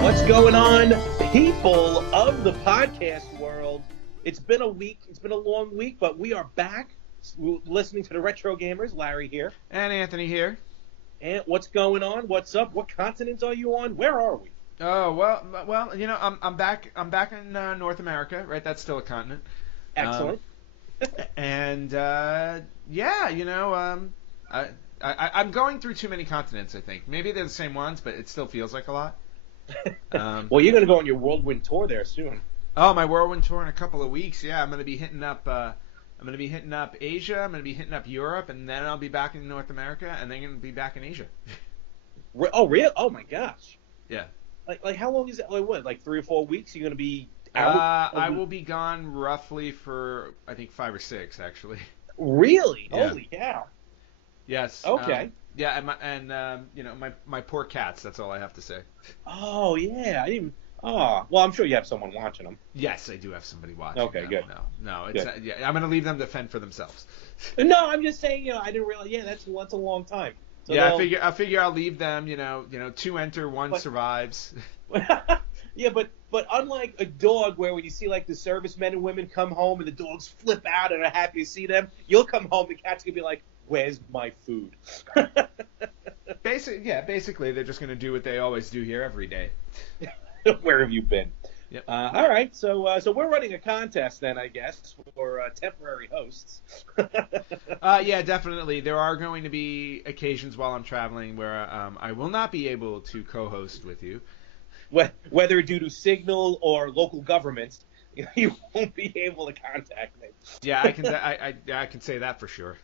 What's going on, people of the podcast world? It's been a week. It's been a long week, but we are back listening to the Retro Gamers. Larry here. And Anthony here. And what's going on? What's up? What continent are you on? Where are we? Oh, well, you know, I'm back in North America, right? That's still a continent. Excellent. Yeah, you know, I'm going through too many continents, I think. Maybe they're the same ones, but it still feels like a lot. Well, you're going to go on your whirlwind tour there soon. Oh, my whirlwind tour in a couple of weeks. Yeah, I'm going to be hitting up Asia. I'm going to be hitting up Europe, and then I'll be back in North America, and then going to be back in Asia. Oh, really? Oh my gosh. Yeah. Like how long is it? Like what? Like 3 or 4 weeks? You're going to be out? I will be gone roughly for I think 5 or 6 actually. Really? Yeah. Holy cow. Yes. Okay. Yeah, and you know, my poor cats. That's all I have to say. Oh yeah, I didn't. Oh, well, I'm sure you have someone watching them. Yes, I do have somebody watching. Okay, good. No, it's not, yeah. I'm gonna leave them to fend for themselves. No, I'm just saying. You know, I didn't realize. Yeah, that's a long time. So yeah, I figure I'll leave them. You know, 2 enter, 1 survives. Yeah, but unlike a dog, where when you see like the servicemen and women come home and the dogs flip out and are happy to see them, you'll come home, the cat's gonna be like, "Where's my food?" Basically, they're just gonna do what they always do here every day. Where have you been? Yep. All right, so we're running a contest then, I guess, for temporary hosts. Yeah, definitely. There are going to be occasions while I'm traveling where I will not be able to co-host with you. Whether due to signal or local governments, you won't be able to contact me. Yeah, I can say that for sure.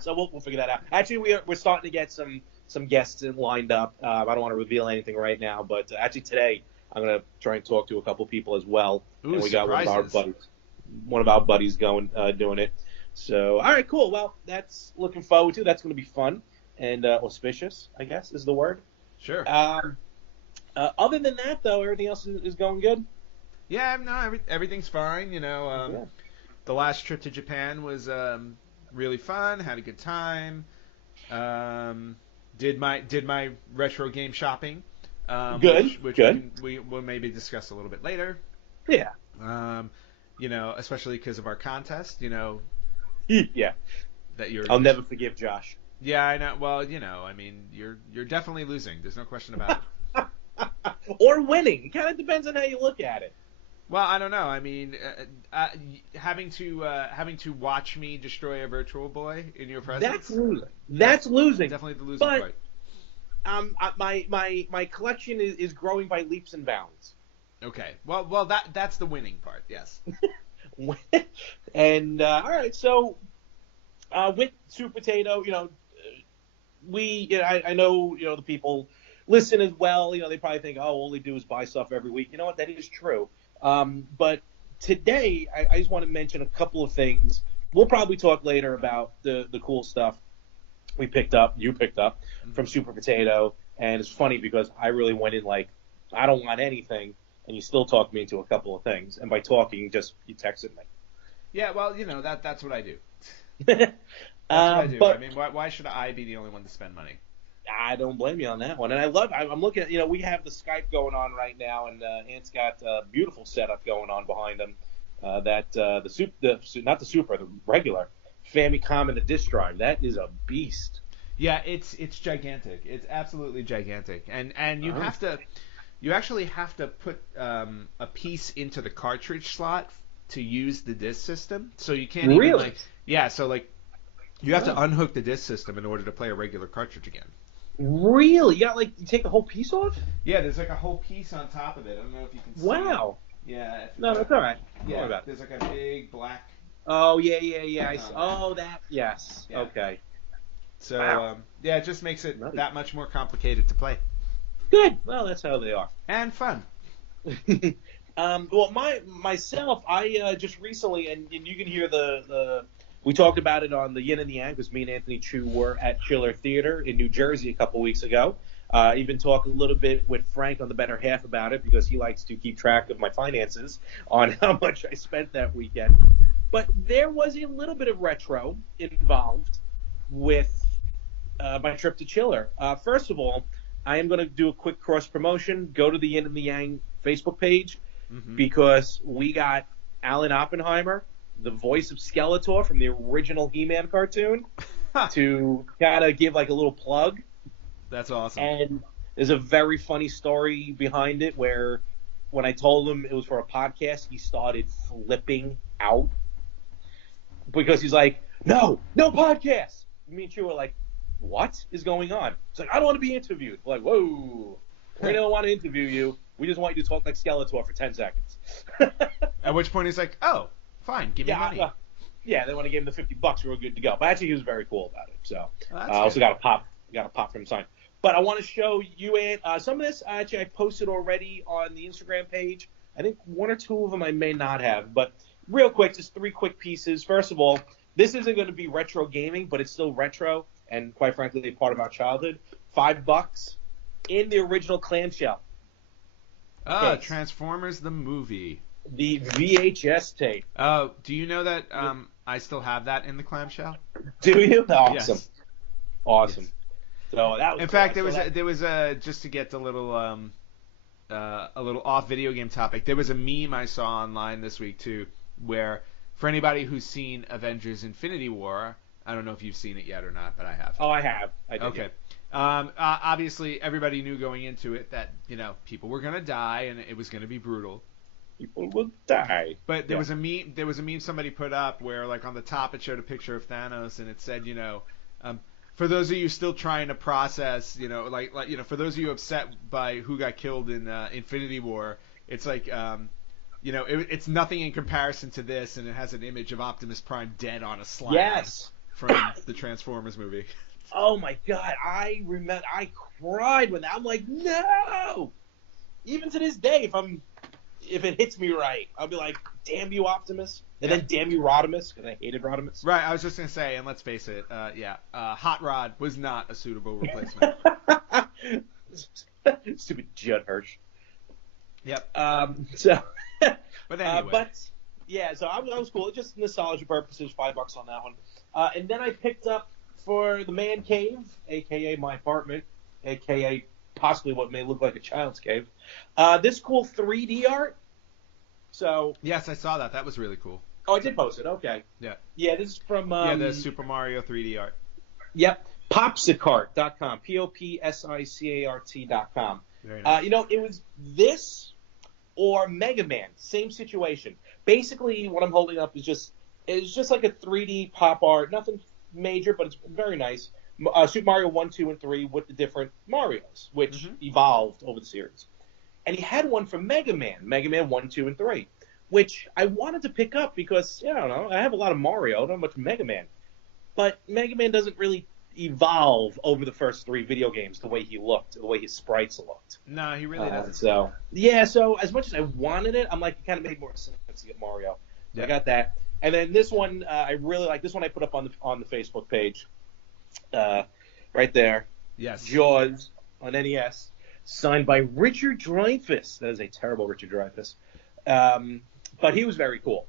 So we'll figure that out. Actually, we're starting to get some guests lined up. I don't want to reveal anything right now, but actually today I'm going to try and talk to a couple people as well. Ooh, and we surprises. got one of our buddies doing it. So all right, cool. Well, that's looking forward to. That's going to be fun and auspicious, I guess is the word. Sure. Other than that, though, everything else is going good? Yeah, no, everything's fine. You know, The last trip to Japan was really fun. Had a good time. Did my retro game shopping. Good. Which good. We will maybe discuss a little bit later. Yeah. You know, especially because of our contest. You know. Yeah. I'll never forgive Josh. Yeah, I know. Well, you know, I mean, you're definitely losing. There's no question about it. Or winning. It kind of depends on how you look at it. Well, I don't know. I mean, having to watch me destroy a Virtual Boy in your presence. That's losing. That's losing. Definitely the losing part. My collection is growing by leaps and bounds. Okay. Well, that's the winning part. Yes. And all right, so with Super Potato, you know, I know, you know, the people listen as well. You know, they probably think, oh, all they do is buy stuff every week. You know what? That is true. But today, I just want to mention a couple of things. We'll probably talk later about the cool stuff you picked up from Super Potato. And it's funny because I really went in like, I don't want anything, and you still talked me into a couple of things. And by talking, you texted me. Yeah, well, you know, that's what I do. That's what I do. But, I mean, why should I be the only one to spend money? I don't blame you on that one. And I'm looking at, you know, we have the Skype going on right now, and Ant's got a beautiful setup going on behind him. The regular Famicom and the disc drive. That is a beast. Yeah, it's gigantic. It's absolutely gigantic. And you actually have to put a piece into the cartridge slot to use the disc system. So you can't really? You have to unhook the disc system in order to play a regular cartridge again. Really? You take the whole piece off? Yeah, there's like a whole piece on top of it. I don't know if you can see. Wow. It. Yeah. No, that's all right. Yeah, there's like a big black. Oh, yeah. That. Yes. Yeah. Okay. So, wow. It just makes it that much more complicated to play. Good. Well, that's how they are. And fun. Well, myself, I just recently, and you can hear the we talked about it on the Yin and the Yang, because me and Anthony Chu were at Chiller Theater in New Jersey a couple weeks ago. Even talked a little bit with Frank on the Better Half about it, because he likes to keep track of my finances on how much I spent that weekend. But there was a little bit of retro involved with my trip to Chiller. First of all, I am going to do a quick cross promotion. Go to the Yin and the Yang Facebook page Mm-hmm. because we got Alan Oppenheimer, the voice of Skeletor from the original He-Man cartoon, to kind of give like a little plug. That's awesome. And there's a very funny story behind it where when I told him it was for a podcast, he started flipping out because he's like, no podcast. Me and Chew were like, what is going on? He's like, I don't want to be interviewed. We're like, whoa, we don't want to interview you. We just want you to talk like Skeletor for 10 seconds. At which point he's like, oh, fine, give me money. Yeah, then when I gave him the $50, we were good to go. But actually, he was very cool about it. So I Oh, also got a pop from him signed. But I want to show you some of this. Actually, I posted already on the Instagram page. I think one or two of them I may not have. But real quick, just 3 quick pieces. First of all, this isn't going to be retro gaming, but it's still retro and, quite frankly, a part of our childhood. $5 in the original clamshell. Oh, Transformers the movie. The VHS tape. Oh, do you know that I still have that in the clamshell? Do you? Awesome. Yes. Awesome. Yes. So that was in fact, there was just to get a little off video game topic. There was a meme I saw online this week too, where for anybody who's seen Avengers: Infinity War, I don't know if you've seen it yet or not, but I have. Oh, I have. I did. Okay. Obviously, everybody knew going into it that people were gonna die and it was gonna be brutal. People will die. But there was a meme. There was a meme somebody put up where, like, on the top it showed a picture of Thanos and it said, for those of you still trying to process, for those of you upset by who got killed in Infinity War, it's like, it's nothing in comparison to this, and it has an image of Optimus Prime dead on a slab from the Transformers movie. Oh my God, I remember, I cried when that. I'm like, no! Even to this day, if it hits me right, I'll be like, damn you, Optimus. And then damn you, Rodimus, because I hated Rodimus. Right, I was just going to say, and let's face it, Hot Rod was not a suitable replacement. Stupid Judd Hirsch. Yep. But anyway. So I was cool. Just nostalgia purposes, $5 on that one. And then I picked up for the man cave, a.k.a. my apartment, a.k.a. possibly what may look like a child's cave, this cool 3D art. So yes, I saw that. That was really cool. Oh, I did post it. Okay. Yeah. Yeah, this is from the Super Mario 3D art. Yep. Popsicart.com. Popsicart.com. Very nice. It was this or Mega Man. Same situation. Basically, what I'm holding up is just like a 3D pop art. Nothing major, but it's very nice. Super Mario 1, 2, and 3 with the different Marios, which evolved over the series. And he had one from Mega Man 1, 2, and 3, which I wanted to pick up because, I don't know, I have a lot of Mario, not much Mega Man. But Mega Man doesn't really evolve over the first 3 video games the way he looked, the way his sprites looked. No, he really doesn't. So as much as I wanted it, I'm like, it kind of made more sense to get Mario. So I got that. And then this one, I really like. This one I put up on the Facebook page. Right there. Yes. Jaws on NES, signed by Richard Dreyfuss. That is a terrible Richard Dreyfuss. But he was very cool.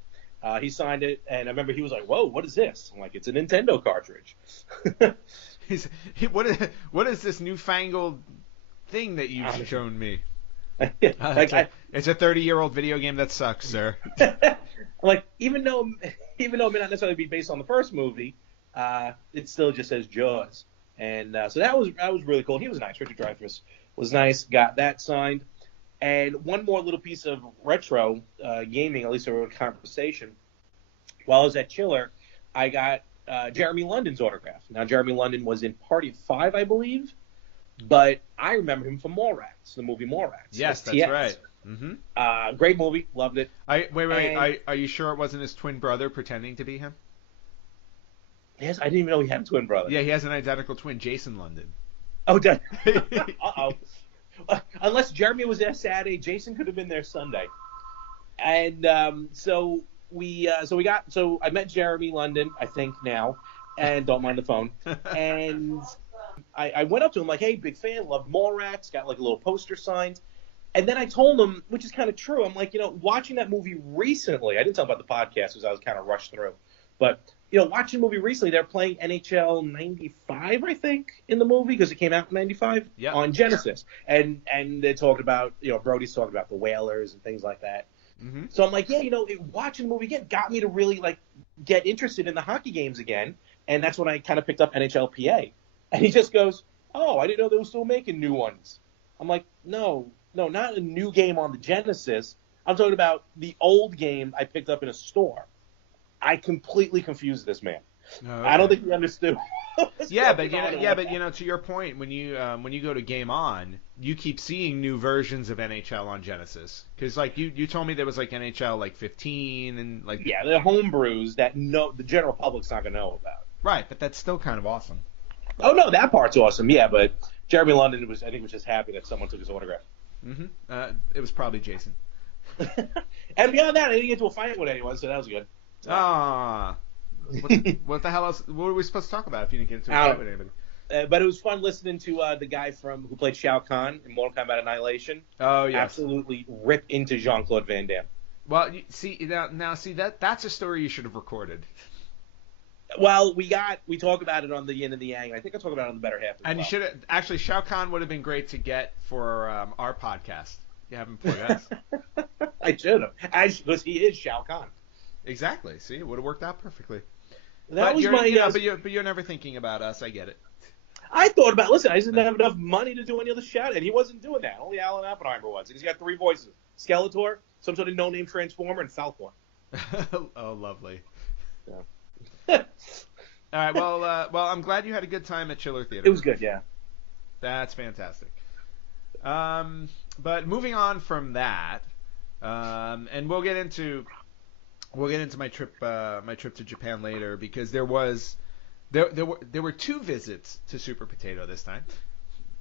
He signed it, and I remember he was like, "Whoa, what is this?" I'm like, "It's a Nintendo cartridge." What is this newfangled thing that you've shown me? It's a 30-year-old video game that sucks, sir. Like, even though it may not necessarily be based on the first movie, it still just says Jaws. And so that was really cool. He was nice. Richard Dreyfuss was nice. Got that signed. And one more little piece of retro gaming, at least a conversation. While I was at Chiller, I got Jeremy London's autograph. Now, Jeremy London was in Party of 5, I believe. But I remember him from Mallrats, the movie Mallrats. Yes, that's right. Mm-hmm. Great movie. Loved it. Wait. Are you sure it wasn't his twin brother pretending to be him? Yes, I didn't even know he had a twin brother. Yeah, he has an identical twin, Jason London. Oh, uh-oh. Unless Jeremy was there Saturday, Jason could have been there Sunday. And so I met Jeremy London, I think now, and don't mind the phone. And I went up to him like, "Hey, big fan, love Mallrats," got like a little poster signed. And then I told him, which is kind of true, I'm like, watching that movie recently, I didn't tell him about the podcast because I was kind of rushed through, but watching a movie recently, they're playing NHL 95, I think, in the movie because it came out in 95 on Genesis. And they talked about, Brody's talking about the Whalers and things like that. Mm-hmm. So I'm like, watching the movie again got me to really get interested in the hockey games again. And that's when I kind of picked up NHLPA. And he just goes, "Oh, I didn't know they were still making new ones." I'm like, no, not a new game on the Genesis. I'm talking about the old game I picked up in a store. I completely confused this man. Okay. I don't think he understood. But to your point, when you go to Game On, you keep seeing new versions of NHL on Genesis because you told me there was NHL 15 and the homebrews that the general public's not gonna know about. Right, but that's still kind of awesome. Oh no, that part's awesome. Yeah, but Jeremy London was just happy that someone took his autograph. Mm-hmm. It was probably Jason. And beyond that, I didn't get into a fight with anyone, so that was good. Ah. What the hell else? What were we supposed to talk about if you didn't get into a fight with anybody? But it was fun listening to the guy who played Shao Kahn in Mortal Kombat Annihilation. Oh, yes. Absolutely rip into Jean-Claude Van Damme. Well, that's a story you should have recorded. Well, we talk about it on the Yin and the Yang. I think I talk about it on the Better Half. You should have actually. Shao Kahn would have been great to get for our podcast. You have him for us. I should have, because he is Shao Kahn. Exactly. See, it would have worked out perfectly. But you're never thinking about us. I get it. I thought about. Listen, I didn't have enough money to do any other shout, and he wasn't doing that. Only Alan Oppenheimer was. He's got 3 voices: Skeletor, some sort of no-name Transformer, and Falcor. Oh, lovely. Yeah. All right. Well, I'm glad you had a good time at Chiller Theater. It was good. Yeah. That's fantastic. But moving on from that, and we'll get into my trip to Japan later because there were 2 visits to Super Potato this time.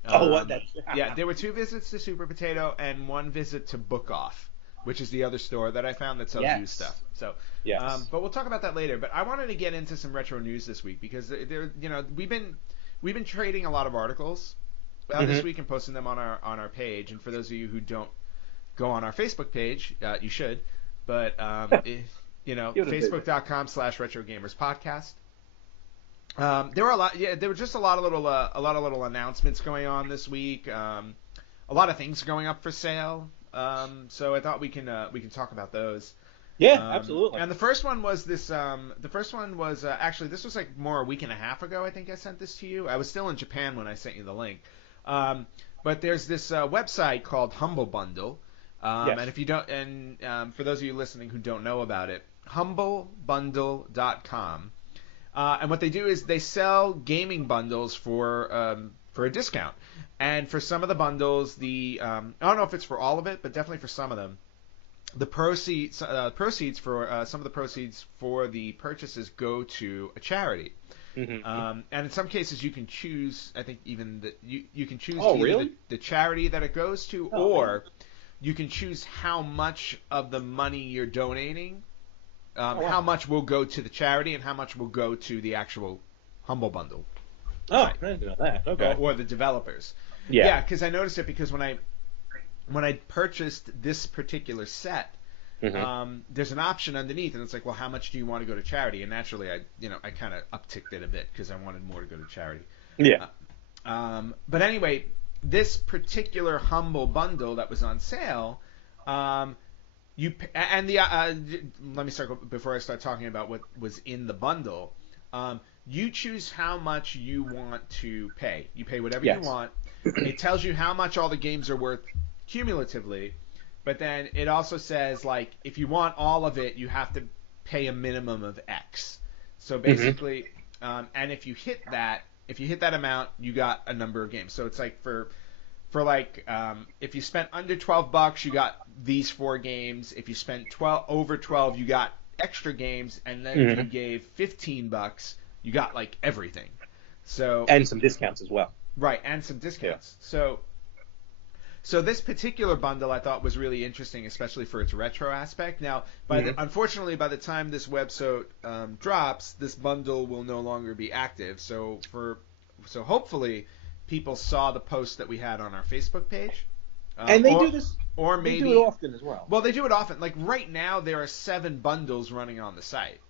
There were 2 visits to Super Potato and 1 visit to Book Off, which is the other store that I found that sells used stuff. So, but we'll talk about that later. But I wanted to get into some retro news this week because we've been trading a lot of articles this week and posting them on our page. And for those of you who don't go on our Facebook page, you should. But Facebook.com/RetroGamersPodcast. There were just a lot of little announcements going on this week. A lot of things going up for sale. So I thought we can talk about those. Yeah, absolutely. And the first one was this. Actually, this was more a week and a half ago. I think I sent this to you. I was still in Japan when I sent you the link. But there's this website called Humble Bundle. And if you don't, for those of you listening who don't know about it, humblebundle.com. And what they do is they sell gaming bundles for a discount. And for some of the bundles, I don't know if it's for all of it, but definitely for some of them, the proceeds for some of the proceeds for the purchases go to a charity. Mm-hmm. And in some cases, you can choose. I think even that you can choose the charity that it goes to, or you can choose how much of the money you're donating, how much will go to the charity, and how much will go to the actual Humble Bundle. Oh, I didn't know that. Okay. Or the developers. Yeah, because I noticed it because when I purchased this particular set, there's an option underneath, and it's like, well, how much do you want to go to charity? And naturally, I kind of upticked it a bit because I wanted more to go to charity. Yeah. But anyway, this particular Humble Bundle that was on sale, let me start before I start talking about what was in the bundle. You choose how much you want to pay. You pay whatever you want. It tells you how much all the games are worth cumulatively, but then it also says, if you want all of it, you have to pay a minimum of X. So basically, and if you hit that amount, you got a number of games. So it's if you spent under $12, you got these 4 games. If you spent over 12, you got extra games, and then if you gave $15, you got everything. So and some discounts as well. Right, and some discounts. Yeah. So this particular bundle I thought was really interesting, especially for its retro aspect. Now, unfortunately, by the time this website drops, this bundle will no longer be active. So hopefully, people saw the post that we had on our Facebook page. And they do this. Or maybe they do it often as well. Well, they do it often. Right now, there are 7 bundles running on the site.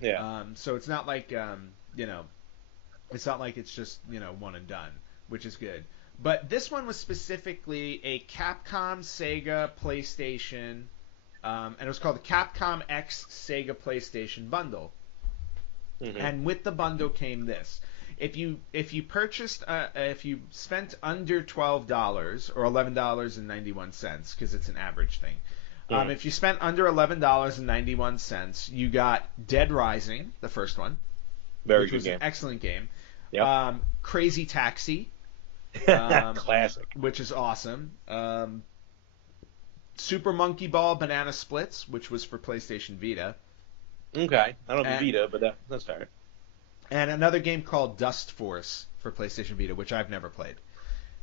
Yeah. So it's not like it's not like it's just one and done, which is good. But this one was specifically a Capcom, Sega, PlayStation, and it was called the Capcom X Sega PlayStation bundle. Mm-hmm. And with the bundle came this: if you purchased if you spent under $12 or $11.91, because it's an average thing. If you spent under $11.91, you got Dead Rising, the first one, which was game. an excellent game. Yep. Crazy Taxi, classic, which is awesome. Super Monkey Ball Banana Splits, which was for PlayStation Vita. Okay, I don't have the Vita, but that's fair. And another game called Dust Force for PlayStation Vita, which I've never played.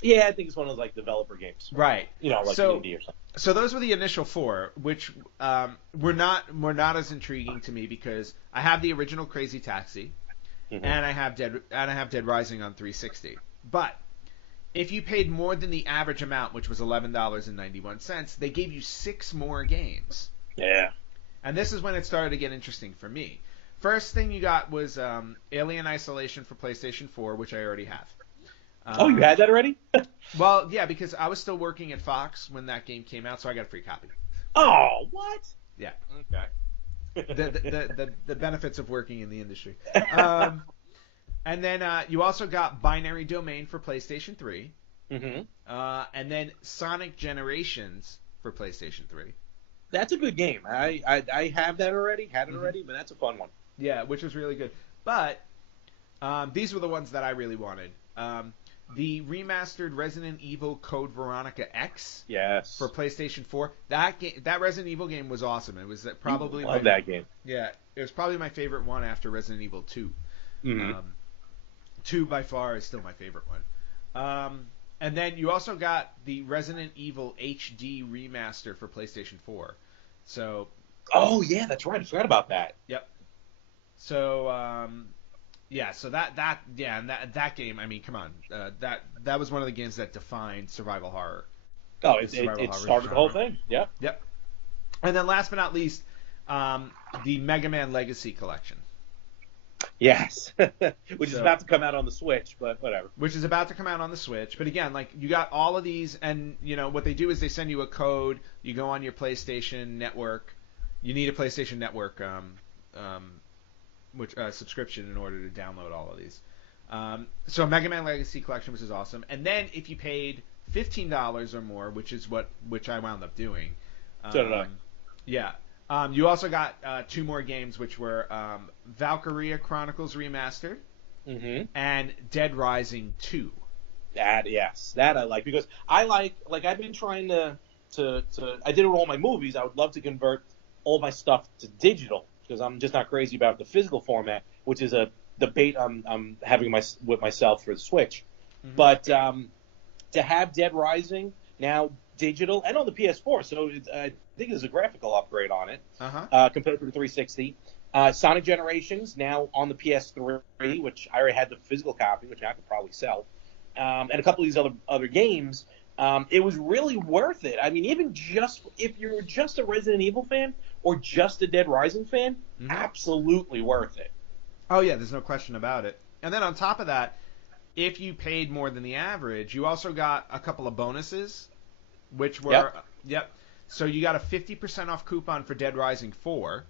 Yeah, I think it's one of those like developer games, right? Like indie or something. So those were the initial four, which were not as intriguing to me because I have the original Crazy Taxi, and I have Dead Rising on 360. But if you paid more than the average amount, which was $11.91, they gave you 6 more games. Yeah. And this is when it started to get interesting for me. First thing you got was Alien Isolation for PlayStation 4, which I already have. You had that already? Well, yeah, because I was still working at Fox when that game came out, so I got a free copy. Oh, what? Yeah. Okay. the benefits of working in the industry. And then you also got Binary Domain for PlayStation 3. Mm-hmm. And then Sonic Generations for PlayStation 3. That's a good game. I have that already, but that's a fun one. Yeah, which was really good. But these were the ones that I really wanted. The remastered Resident Evil Code Veronica X. Yes. For PlayStation 4. That Resident Evil game was awesome. It was probably that game. Yeah, it was probably my favorite one after Resident Evil 2. Mm-hmm. 2 by far is still my favorite one. And then you also got the Resident Evil HD remaster for PlayStation 4. So. Oh yeah, that's right. I forgot about that. Yep. So so that game. I mean, come on, that was one of the games that defined survival horror. Oh, it started the whole thing. Yep. Yep. And then last but not least, the Mega Man Legacy Collection. Yes, which is about to come out on the Switch, but whatever. Which is about to come out on the Switch, but again, like you got all of these, and what they do is they send you a code. You go on your PlayStation Network. You need a PlayStation Network subscription in order to download all of these. So Mega Man Legacy Collection, which is awesome, and then if you paid $15 or more, which I wound up doing. So did I. Yeah. You also got 2 more games, which were Valkyria Chronicles Remastered and Dead Rising 2. That I like, because I like I've been trying to I did it with all my movies. I would love to convert all my stuff to digital because I'm just not crazy about the physical format, which is a debate I'm having with myself for the Switch. Mm-hmm. But to have Dead Rising now digital and on the PS4, so I think there's a graphical upgrade on it compared to the 360. Sonic Generations now on the PS3, which I already had the physical copy, which I could probably sell, and a couple of these other games. It was really worth it. I mean, even just if you're just a Resident Evil fan or just a Dead Rising fan, absolutely worth it. Oh yeah, there's no question about it. And then on top of that, if you paid more than the average, you also got a couple of bonuses, which were So you got a 50% off coupon for Dead Rising 4,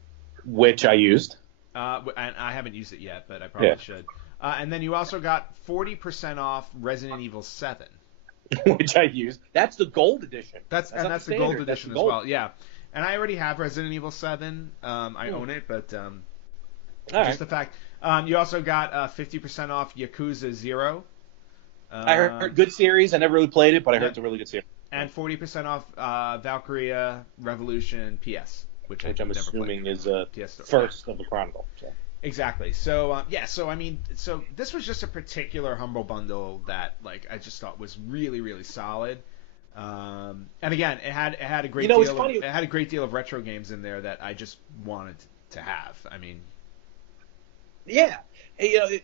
which I used. And I haven't used it yet, but I probably should. And then you also got 40% off Resident Evil 7. Which I used. That's the gold edition. That's the gold edition as well. Yeah, and I already have Resident Evil 7. I own it, but just the fact. You also got 50% off Yakuza 0. I heard good series. I never really played it, but I heard it's a really good series. And 40% off Valkyria Revolution PS, which I'm assuming is first of the Chronicle. So. Exactly. So so this was just a particular Humble Bundle that I just thought was really, really solid. And again, it had a great deal. It had a great deal of retro games in there that I just wanted to have. I mean, yeah.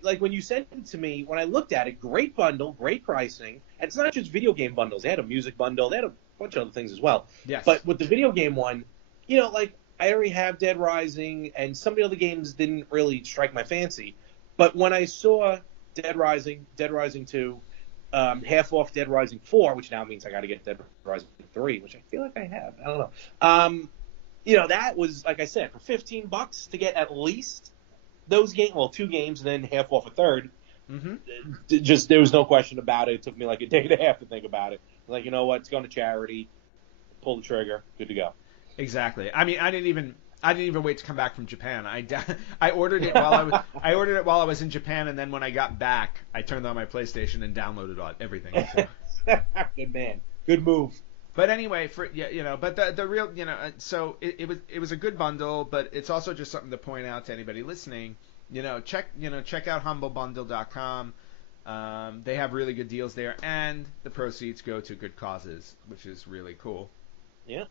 Like when you sent it to me, when I looked at it, great bundle, great pricing. And it's not just video game bundles. They had a music bundle. They had a bunch of other things as well. Yes. But with the video game one, I already have Dead Rising, and some of the other games didn't really strike my fancy. But when I saw Dead Rising 2, half off Dead Rising 4, which now means I got to get Dead Rising 3, which I feel like I have. I don't know. That was, like I said, for $15 to get at least those games, well, 2 games, and then half off a third. Mm-hmm. Just there was no question about it. It took me like a day and a half to think about it. Like, you know what? It's going to charity. Pull the trigger. Good to go. Exactly. I mean, I didn't even wait to come back from Japan. I ordered it while I was in Japan, and then when I got back, I turned on my PlayStation and downloaded everything. So. Good man. Good move. But anyway, but the real, so it was a good bundle, but it's also just something to point out to anybody listening. Check out humblebundle.com. They have really good deals there, and the proceeds go to good causes, which is really cool. Yeah.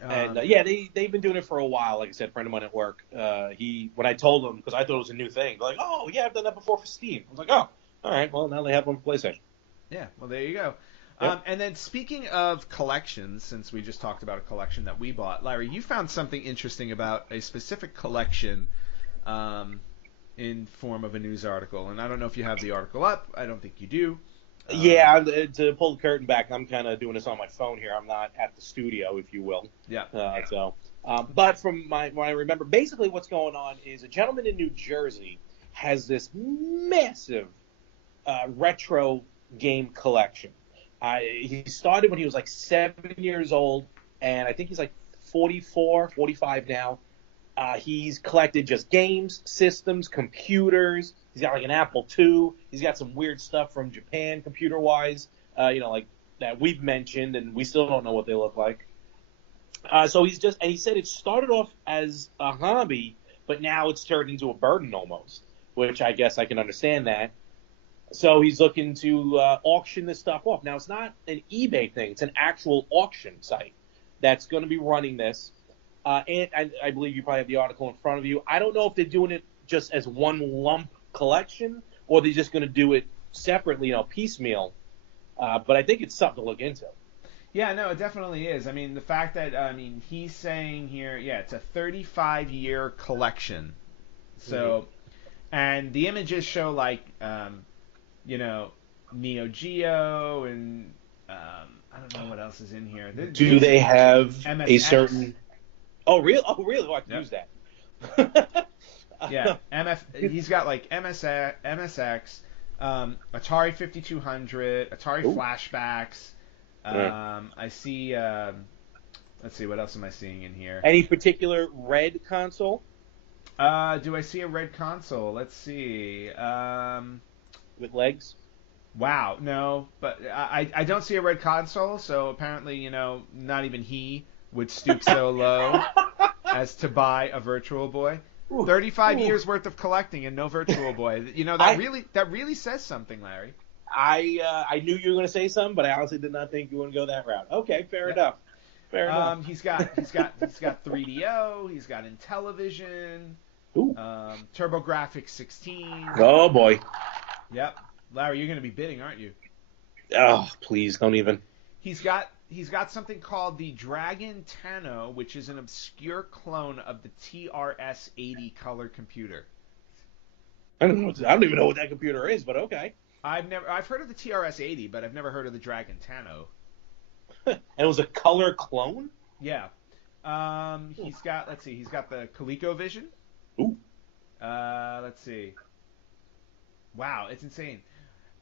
And they've been doing it for a while. Like I said, a friend of mine at work, when I told him, because I thought it was a new thing, they're like, oh yeah, I've done that before for Steam. I was like, oh, all right, well now they have one for PlayStation. Yeah, well there you go. Yep. And then speaking of collections, since we just talked about a collection that we bought, Larry, you found something interesting about a specific collection, in form of a news article, and I don't know if you have the article up. I don't think you do. Yeah, to pull the curtain back, I'm kind of doing this on my phone here. I'm not at the studio, if you will. Yeah. But from what I remember, basically what's going on is a gentleman in New Jersey has this massive retro game collection. He started when he was like 7 years old, and I think he's like 44, 45 now. He's collected just games, systems, computers. He's got like an Apple II. He's got some weird stuff from Japan, computer-wise, like that we've mentioned, and we still don't know what they look like. So he said it started off as a hobby, but now it's turned into a burden almost, which I guess I can understand that. So he's looking to auction this stuff off. Now, it's not an eBay thing. It's an actual auction site that's going to be running this. And I believe you probably have the article in front of you. I don't know if they're doing it just as one lump collection, or they're just going to do it separately, piecemeal. But I think it's something to look into. Yeah, no, it definitely is. I mean, the fact that, he's saying here, it's a 35-year collection. So, and the images show, like, Neo Geo, and I don't know what else is in here. Do they have MSX. A certain... Oh, really? Oh, I can use that. Yeah, he's got like MSX, Atari 5200, Atari Flashbacks. I see. Let's see, what else am I seeing in here? Any particular red console? Do I see a red console? Let's see. With legs? Wow, no, but I don't see a red console. So apparently, not even he would stoop so low as to buy a Virtual Boy. 35 years worth of collecting and no Virtual Boy. That really says something, Larry. I knew you were going to say something, but I honestly did not think you were going to go that route. Okay, fair enough. He's got 3DO. He's got Intellivision. TurboGrafx 16. Oh boy. Yep. Larry, you're going to be bidding, aren't you? Oh, please don't even. He's got something called the Dragon Tano, which is an obscure clone of the TRS-80 color computer. I don't even know what that computer is, but okay. I've heard of the TRS-80, but I've never heard of the Dragon Tano. And it was a color clone? Yeah. He's got the ColecoVision. Ooh. Let's see. Wow, it's insane.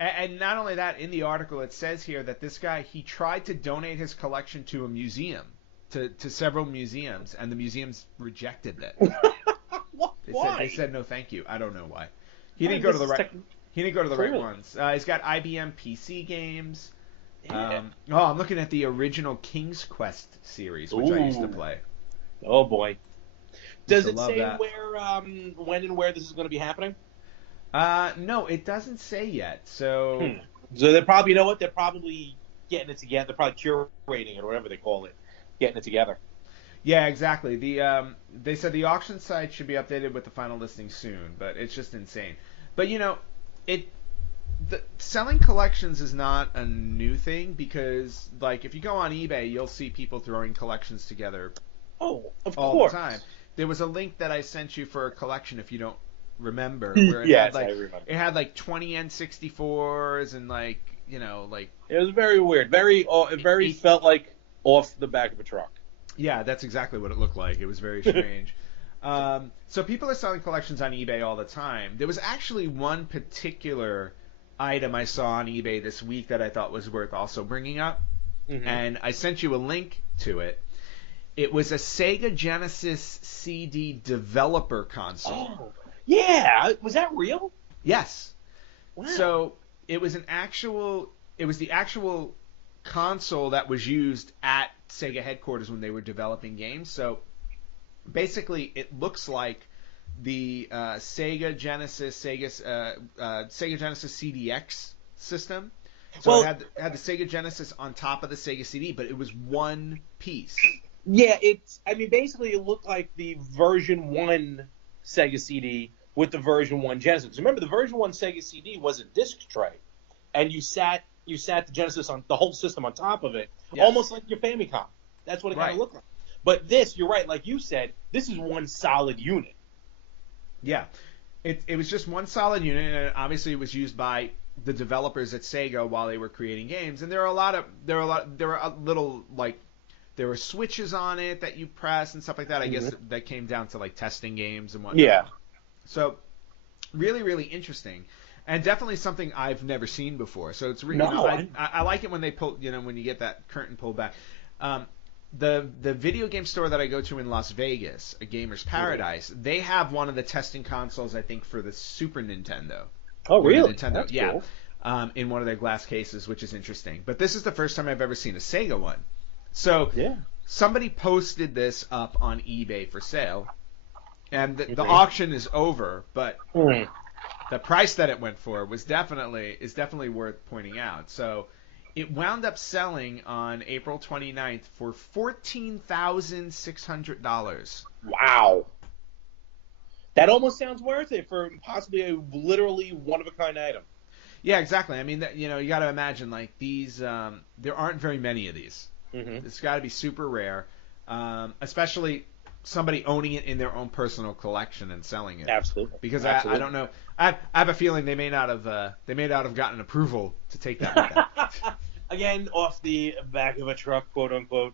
And not only that, in the article it says here that this guy, he tried to donate his collection to a museum, to several museums, and the museums rejected it. Why? They said no, thank you. I don't know why. He didn't go to the right. He didn't go to the right ones. He's got IBM PC games. Yeah. I'm looking at the original King's Quest series, which I used to play. Oh boy. Does it say that. when and where this is going to be happening? No, it doesn't say yet. So they're probably, they're probably getting it together. They're probably curating it or whatever they call it, getting it together. Yeah, exactly. They said the auction site should be updated with the final listing soon, but it's just insane. But selling collections is not a new thing, because like if you go on eBay, you'll see people throwing collections together Oh, of all course. the time. There was a link that I sent you for a collection, if you don't remember, where it Yes, had I remember. it had like 20 N64s and like It was very weird. Very felt like off the back of a truck. yeah, that's exactly what it looked like. It was very strange. So people are selling collections on eBay all the time. There was actually one particular item I saw on eBay this week that I thought was worth also bringing up, and I sent you a link to it. It was a Sega Genesis CD developer console. Oh, yeah. Was that real? Yes. Wow. So it was the actual console that was used at Sega headquarters when they were developing games. So basically, it looks like the Sega Genesis CDX system. So it had the Sega Genesis on top of the Sega CD, but it was one piece. Yeah, basically it looked like the version 1 Sega CD with the version 1 Genesis. Remember, the version 1 Sega CD was a disc tray, and you sat the Genesis on the whole system on top of it, almost like your Famicom. That's what it kind of looked like. But this, you're right, like you said, this is one solid unit. Yeah. It was just one solid unit, and obviously it was used by the developers at Sega while they were creating games. And there were switches on it that you press and stuff like that. I guess that came down to like testing games and whatnot. Yeah. So really, really interesting, and definitely something I've never seen before. So it's really, I like it when they pull, when you get that curtain pulled back. The video game store that I go to in Las Vegas, a Gamer's Paradise, they have one of the testing consoles, I think, for the Super Nintendo. Oh, really? Nintendo, that's cool. In one of their glass cases, which is interesting. But this is the first time I've ever seen a Sega one. So somebody posted this up on eBay for sale, and the auction is over, but the price that it went for is definitely worth pointing out. So it wound up selling on April 29th for $14,600. Wow. That almost sounds worth it for possibly a literally one-of-a-kind item. Yeah, exactly. I mean, you got to imagine, like, these, there aren't very many of these. It's got to be super rare, especially somebody owning it in their own personal collection and selling it. Absolutely. Because I don't know. I have a feeling they may not have gotten approval to take that with them. Again, off the back of a truck, quote unquote.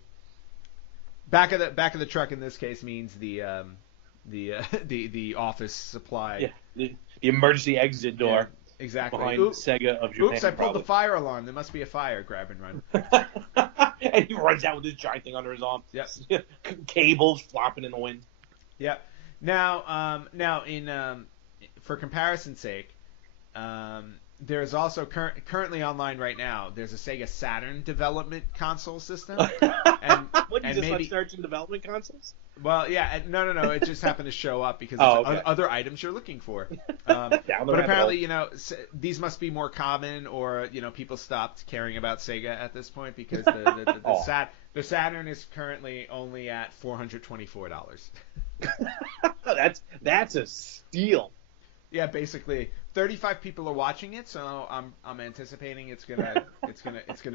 Back of the truck in this case means the office supply. Yeah, the emergency exit door. Yeah, exactly. Behind Sega of Japan. Oops! I pulled the fire alarm. There must be a fire. Grab and run. And he runs out with this giant thing under his arm. Yep. Cables flopping in the wind. Yep. Now, for comparison's sake, there's also currently online right now. There's a Sega Saturn development console system. What, you just like searching development consoles? Well, yeah, no. It just happened to show up because other items you're looking for. But apparently, these must be more common, or people stopped caring about Sega at this point because the Saturn is currently only at $424. That's a steal. Yeah, basically, 35 people are watching it, so I'm anticipating it's gonna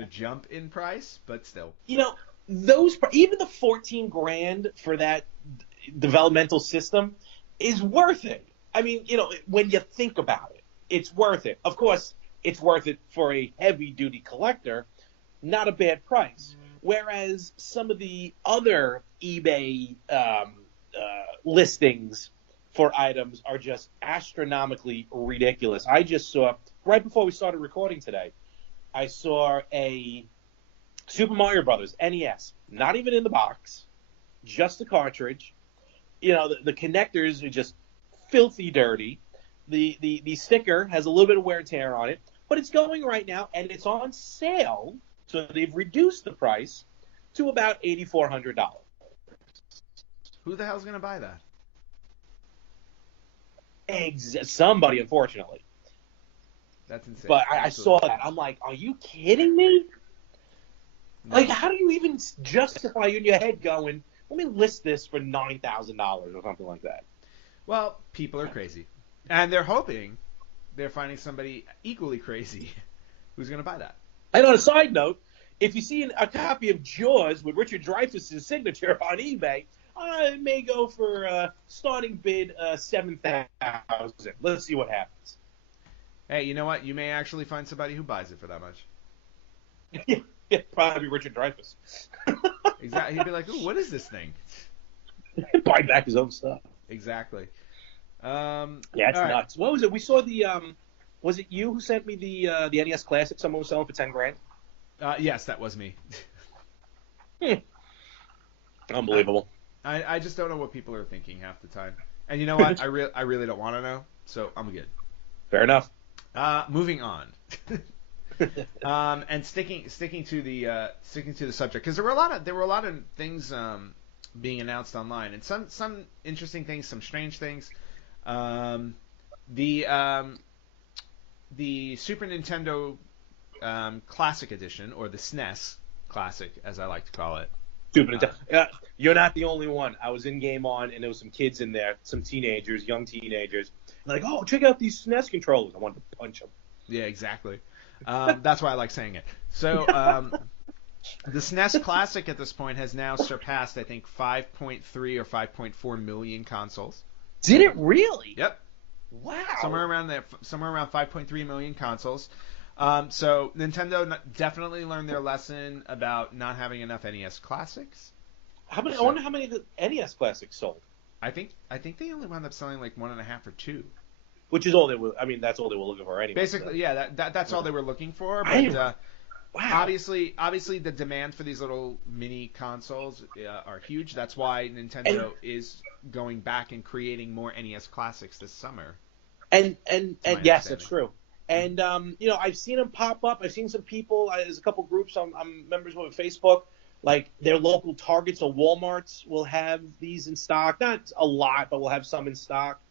jump in price, but still. Even the $14,000 for that developmental system is worth it. I mean, when you think about it, it's worth it. Of course, it's worth it for a heavy-duty collector. Not a bad price. Whereas some of the other eBay listings for items are just astronomically ridiculous. I just saw, right before we started recording today, I saw a Super Mario Brothers NES, not even in the box, just the cartridge. The connectors are just filthy dirty. The sticker has a little bit of wear and tear on it, but it's going right now, and it's on sale, so they've reduced the price to about $8,400. Who the hell's going to buy that? Somebody, unfortunately. That's insane. But I saw that. I'm like, are you kidding me? No. Like, how do you even justify in your head going, let me list this for $9,000 or something like that? Well, people are crazy. And they're finding somebody equally crazy who's going to buy that. And on a side note, if you see a copy of Jaws with Richard Dreyfuss's signature on eBay, it may go for starting bid $7,000. Let's see what happens. Hey, you know what? You may actually find somebody who buys it for that much. Yeah, probably Richard Dreyfuss. Exactly. He'd be like, "Ooh, what is this thing?" Buy back his own stuff. Exactly. Yeah, it's nuts. What was it? We saw the. Was it you who sent me the NES Classic? Someone was selling for $10,000. Yes, that was me. Unbelievable. I just don't know what people are thinking half the time. And you know what? I really don't want to know, so I'm good. Fair enough. Moving on. And sticking to the subject, because there were a lot of things being announced online, and some interesting things, some strange things. The Super Nintendo Classic Edition, or the SNES Classic, as I like to call it. Super Nintendo. You're not the only one. I was in Game On, and there was some kids in there, some teenagers, young teenagers, like, oh, check out these SNES controllers. I wanted to punch them. Yeah, exactly. That's why I like saying it. So the SNES Classic at this point has now surpassed, I think, 5.3 or 5.4 million consoles. Did it really? Yep. Wow. Somewhere around 5.3 million consoles. So Nintendo definitely learned their lesson about not having enough NES Classics. I wonder how many of the NES Classics sold. I think they only wound up selling like 1.5 or 2. Which is all they were. I mean, that's all they were looking for anyway. Basically, so. Yeah, that's all they were looking for. But wow. Obviously, the demand for these little mini consoles are huge. That's why Nintendo is going back and creating more NES Classics this summer. And yes, that's true. And I've seen them pop up. I've seen some people. There's a couple groups I'm members with on Facebook. Like their local Targets or WalMarts will have these in stock. Not a lot, but we'll have some in stock.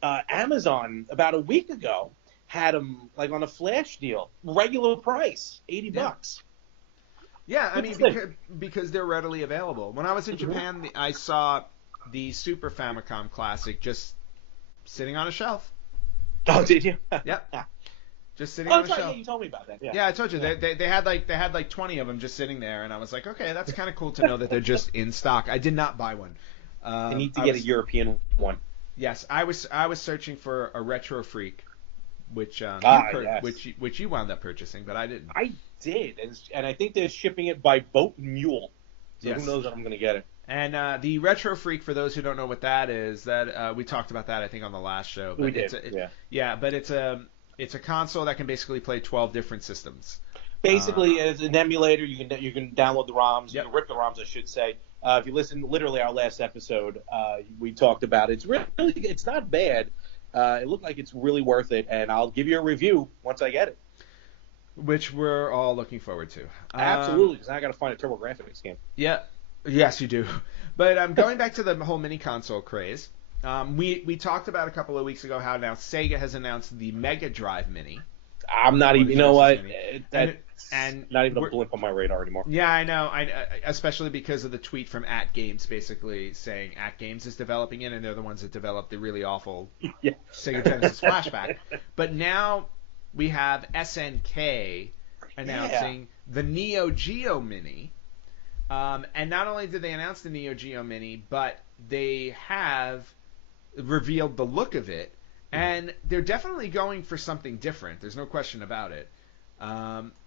Amazon about a week ago had them like on a flash deal, regular price, $80. Yeah, I mean because they're readily available. When I was in Japan, I saw the Super Famicom Classic just sitting on a shelf. Oh, did you? Yep. Just sitting on a shelf. Yeah, you told me about that. Yeah, I told you. Yeah. They had like 20 of them just sitting there, and I was like, okay, that's kind of cool to know that they're just in stock. I did not buy one. I need to get a European one. Yes, I was searching for a Retro Freak, which which you wound up purchasing, but I didn't. I did, and I think they're shipping it by boat and mule. So yes. Who knows when I'm going to get it. And the Retro Freak, for those who don't know what that is, that we talked about that I think on the last show. But we did. But it's a console that can basically play 12 different systems. Basically, as an emulator, you can download the ROMs. Yep. You can rip the ROMs, I should say. If you listen, literally our last episode, we talked about it. It's not bad. It looked like it's really worth it, and I'll give you a review once I get it. Which we're all looking forward to. Absolutely, because I got to find a TurboGrafx game. Yeah, yes, you do. But going back to the whole mini console craze, we talked about a couple of weeks ago how now Sega has announced the Mega Drive Mini. I'm not even. You know what? And not even a blip on my radar anymore. Yeah, I know. Especially because of the tweet from @Games, basically saying @Games is developing it, and they're the ones that developed the really awful Sega Genesis Flashback. But now we have SNK announcing the Neo Geo Mini. And not only did they announce the Neo Geo Mini, but they have revealed the look of it. And they're definitely going for something different. There's no question about it.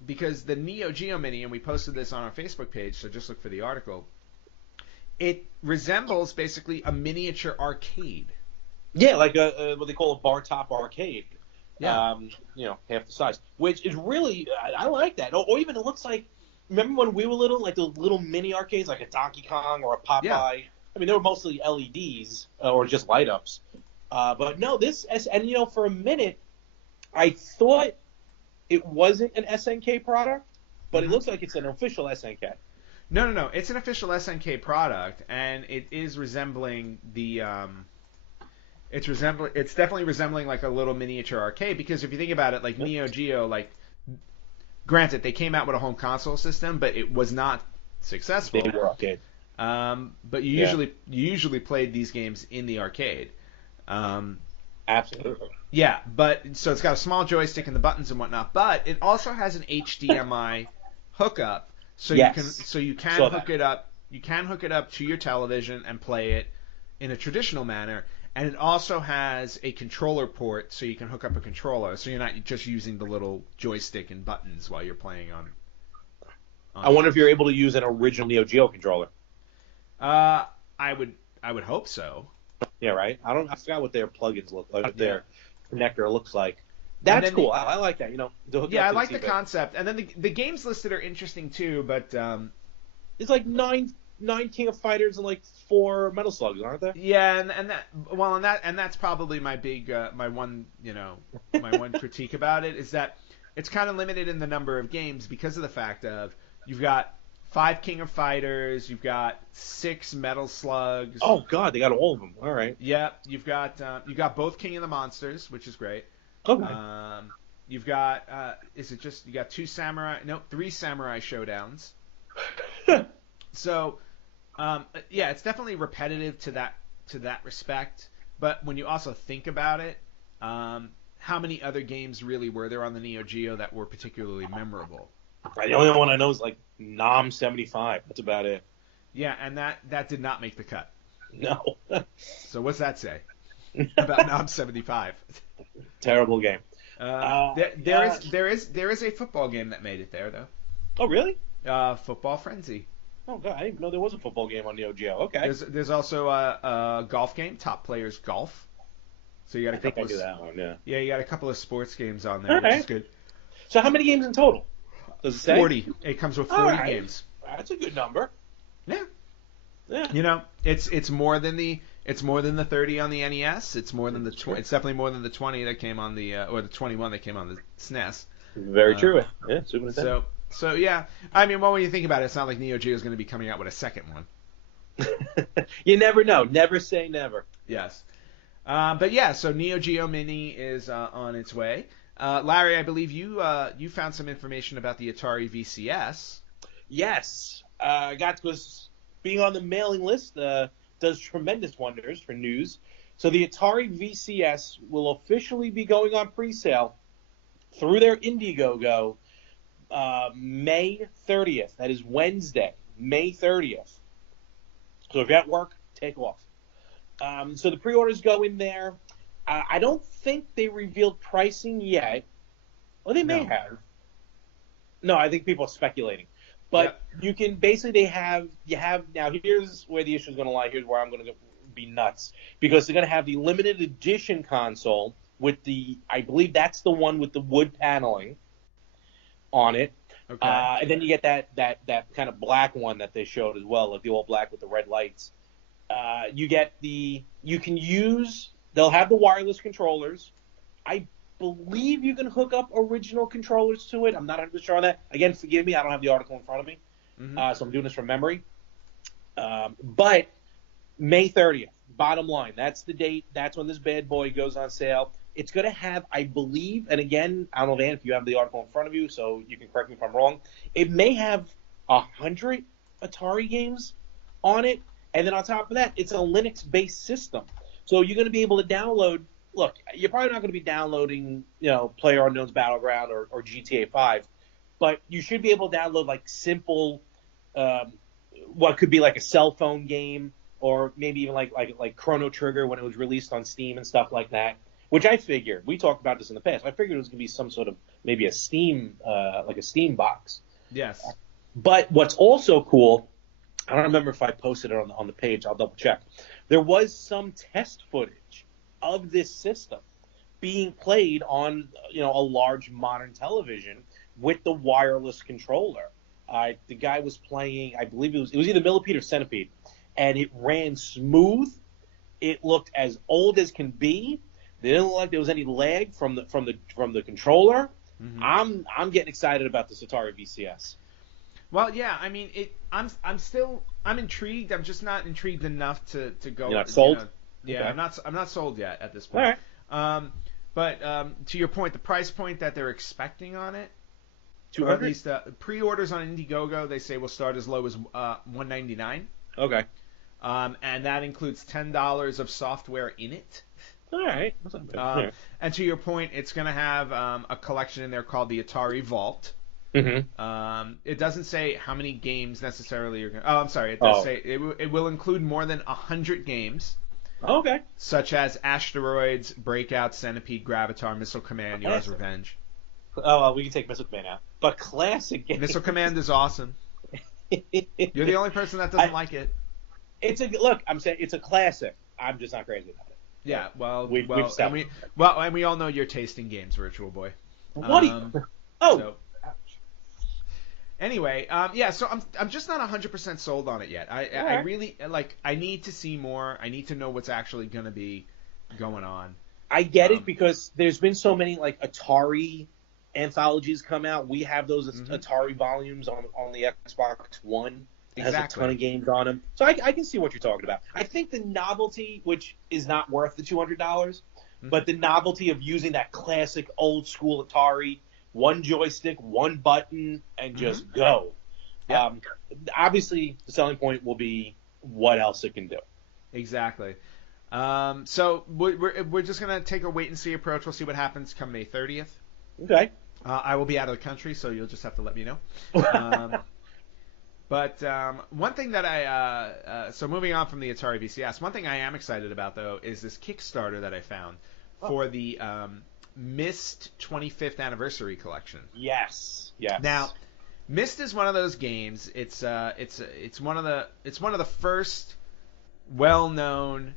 Because the Neo Geo Mini, and we posted this on our Facebook page, so just look for the article, it resembles basically a miniature arcade. Yeah, like what they call a bar top arcade. Yeah. Half the size. Which is really, I like that. Or even it looks like, remember when we were little, like the little mini arcades, like a Donkey Kong or a Popeye? Yeah. I mean, they were mostly LEDs or just light ups. But no, for a minute, I thought it wasn't an SNK product, but it looks like it's an official SNK. No. It's an official SNK product, and it is resembling the. It's definitely resembling like a little miniature arcade, because if you think about it, like Neo Geo, like, granted they came out with a home console system, but it was not successful. They were arcade. But you usually played these games in the arcade. Absolutely. Yeah, but so it's got a small joystick and the buttons and whatnot, but it also has an HDMI hookup So Yes. you can Saw hook that. it up. You can hook it up to your television and play it in a traditional manner. And it also has a controller port, so you can hook up a controller. So you're not just using the little joystick and buttons while you're playing I on wonder it. if you're able to use an original Neo Geo controller. Uh, I would hope so. Yeah, right. I forgot what their plugins look like, what Yeah. their connector looks like. And That's then cool. I like that. To hook it yeah, up I to the like the TV. concept. And then the games listed are interesting too, but It's like nine King of Fighters and like 4 Metal Slugs, aren't there? yeah, and that's probably my big my one critique about it is that it's kind of limited in the number of games because of the fact of you've got 5 King of Fighters, you've got 6 Metal Slugs. Oh God, they got all of them. All right. Yeah, you've got both King of the Monsters, which is great. Okay. You've got is it just you got 2 samurai? No, 3 samurai showdowns. So yeah, it's definitely repetitive to that respect. But when you also think about it, how many other games really were there on the Neo Geo that were particularly memorable? The only one I know is like Nom 75. That's about it. Yeah, and that did not make the cut. No. So what's that say about Nom 75? Terrible game. There is a football game that made it there though. Oh really? Football Frenzy. Oh God, I didn't even know there was a football game on Neo Geo. Okay. There's also a golf game, Top Players Golf. So you got a I think couple I do that one. Yeah. Yeah, you got a couple of sports games on there, All which right. is good. So how many games in total? Does it say? 40. It comes with 40 All right. games. That's a good number. Yeah. Yeah. It's more than the 30 on the NES. It's more than the it's definitely more than the 20 that came on the or the 21 that came on the SNES. Very true. Yeah. Super Nintendo. So yeah, I mean, well, when you think about it, it's not like Neo Geo is going to be coming out with a second one. You never know. Never say never. Yes. But yeah, so Neo Geo Mini is on its way. Larry, I believe you found some information about the Atari VCS. Yes. Because being on the mailing list does tremendous wonders for news. So the Atari VCS will officially be going on pre-sale through their Indiegogo May 30th. That is Wednesday, May 30th. So if you're at work, take off. So the pre-orders go in there. I don't think they revealed pricing yet. Well, they may have. No, I think people are speculating. But you can basically now here's where the issue is going to lie. Here's where I'm going to be nuts because they're going to have the limited edition console with I believe that's the one with the wood paneling on it. Okay. And then you get that kind of black one that they showed as well, like the all black with the red lights. They'll have the wireless controllers. I believe you can hook up original controllers to it. I'm not 100% sure on that. Again, forgive me, I don't have the article in front of me, so I'm doing this from memory. But May 30th, bottom line, that's the date. That's when this bad boy goes on sale. It's going to have, I believe, and again, I don't know, Van, if you have the article in front of you, so you can correct me if I'm wrong. It may have 100 Atari games on it, and then on top of that, it's a Linux-based system. So you're going to be able to download. Look, you're probably not going to be downloading, PlayerUnknown's Battleground or GTA 5, but you should be able to download like simple, what could be like a cell phone game, or maybe even like Chrono Trigger when it was released on Steam and stuff like that. Which I figured, we talked about this in the past. I figured it was going to be some sort of maybe a Steam, like a Steam box. Yes. But what's also cool, I don't remember if I posted it on the page. I'll double check. There was some test footage of this system being played on, a large modern television with the wireless controller. The guy was playing, I believe it was either Millipede or Centipede, and it ran smooth. It looked as old as can be. They didn't look like there was any lag from the controller. Mm-hmm. I'm getting excited about this Atari VCS. Well, yeah, I mean, I'm intrigued. I'm just not intrigued enough to go. You're not sold? Yeah, okay. I'm not sold yet at this point. All right. But to your point, the price point that they're expecting on it, 200? or at least pre-orders on Indiegogo, they say will start as low as $199. Okay. And that includes $10 of software in it. All right. That's not bad. And to your point, it's going to have a collection in there called the Atari Vault. It doesn't say how many games necessarily you're going to... Oh, I'm sorry. It does Oh. say it will include more than 100 games, Okay. such as Asteroids, Breakout, Centipede, Gravatar, Missile Command, Yars Classic. Revenge. Oh, well, we can take Missile Command out. But classic games. Missile Command is awesome. You're the only person that doesn't like it. Look, I'm saying it's a classic. I'm just not crazy about it. Yeah, We've and we all know your taste in games, Virtual Boy. What do you... Oh. So, anyway, so I'm just not 100% sold on it yet. I really I need to see more. I need to know what's actually going to be going on. I get it because there's been so many like Atari anthologies come out. We have those Atari volumes on the Xbox One. It has a ton of games on them. So I can see what you're talking about. I think the novelty, which is not worth the $200, but the novelty of using that classic old school Atari, one joystick, one button, and just go. Yep. Obviously, the selling point will be what else it can do. Exactly. So we're just going to take a wait-and-see approach. We'll see what happens come May 30th. Okay. I will be out of the country, so you'll just have to let me know. But one thing that so moving on from the Atari VCS, one thing I am excited about, though, is this Kickstarter that I found for the Myst 25th Anniversary Collection. Yes. Now, Myst is one of those games. It's one of the first well-known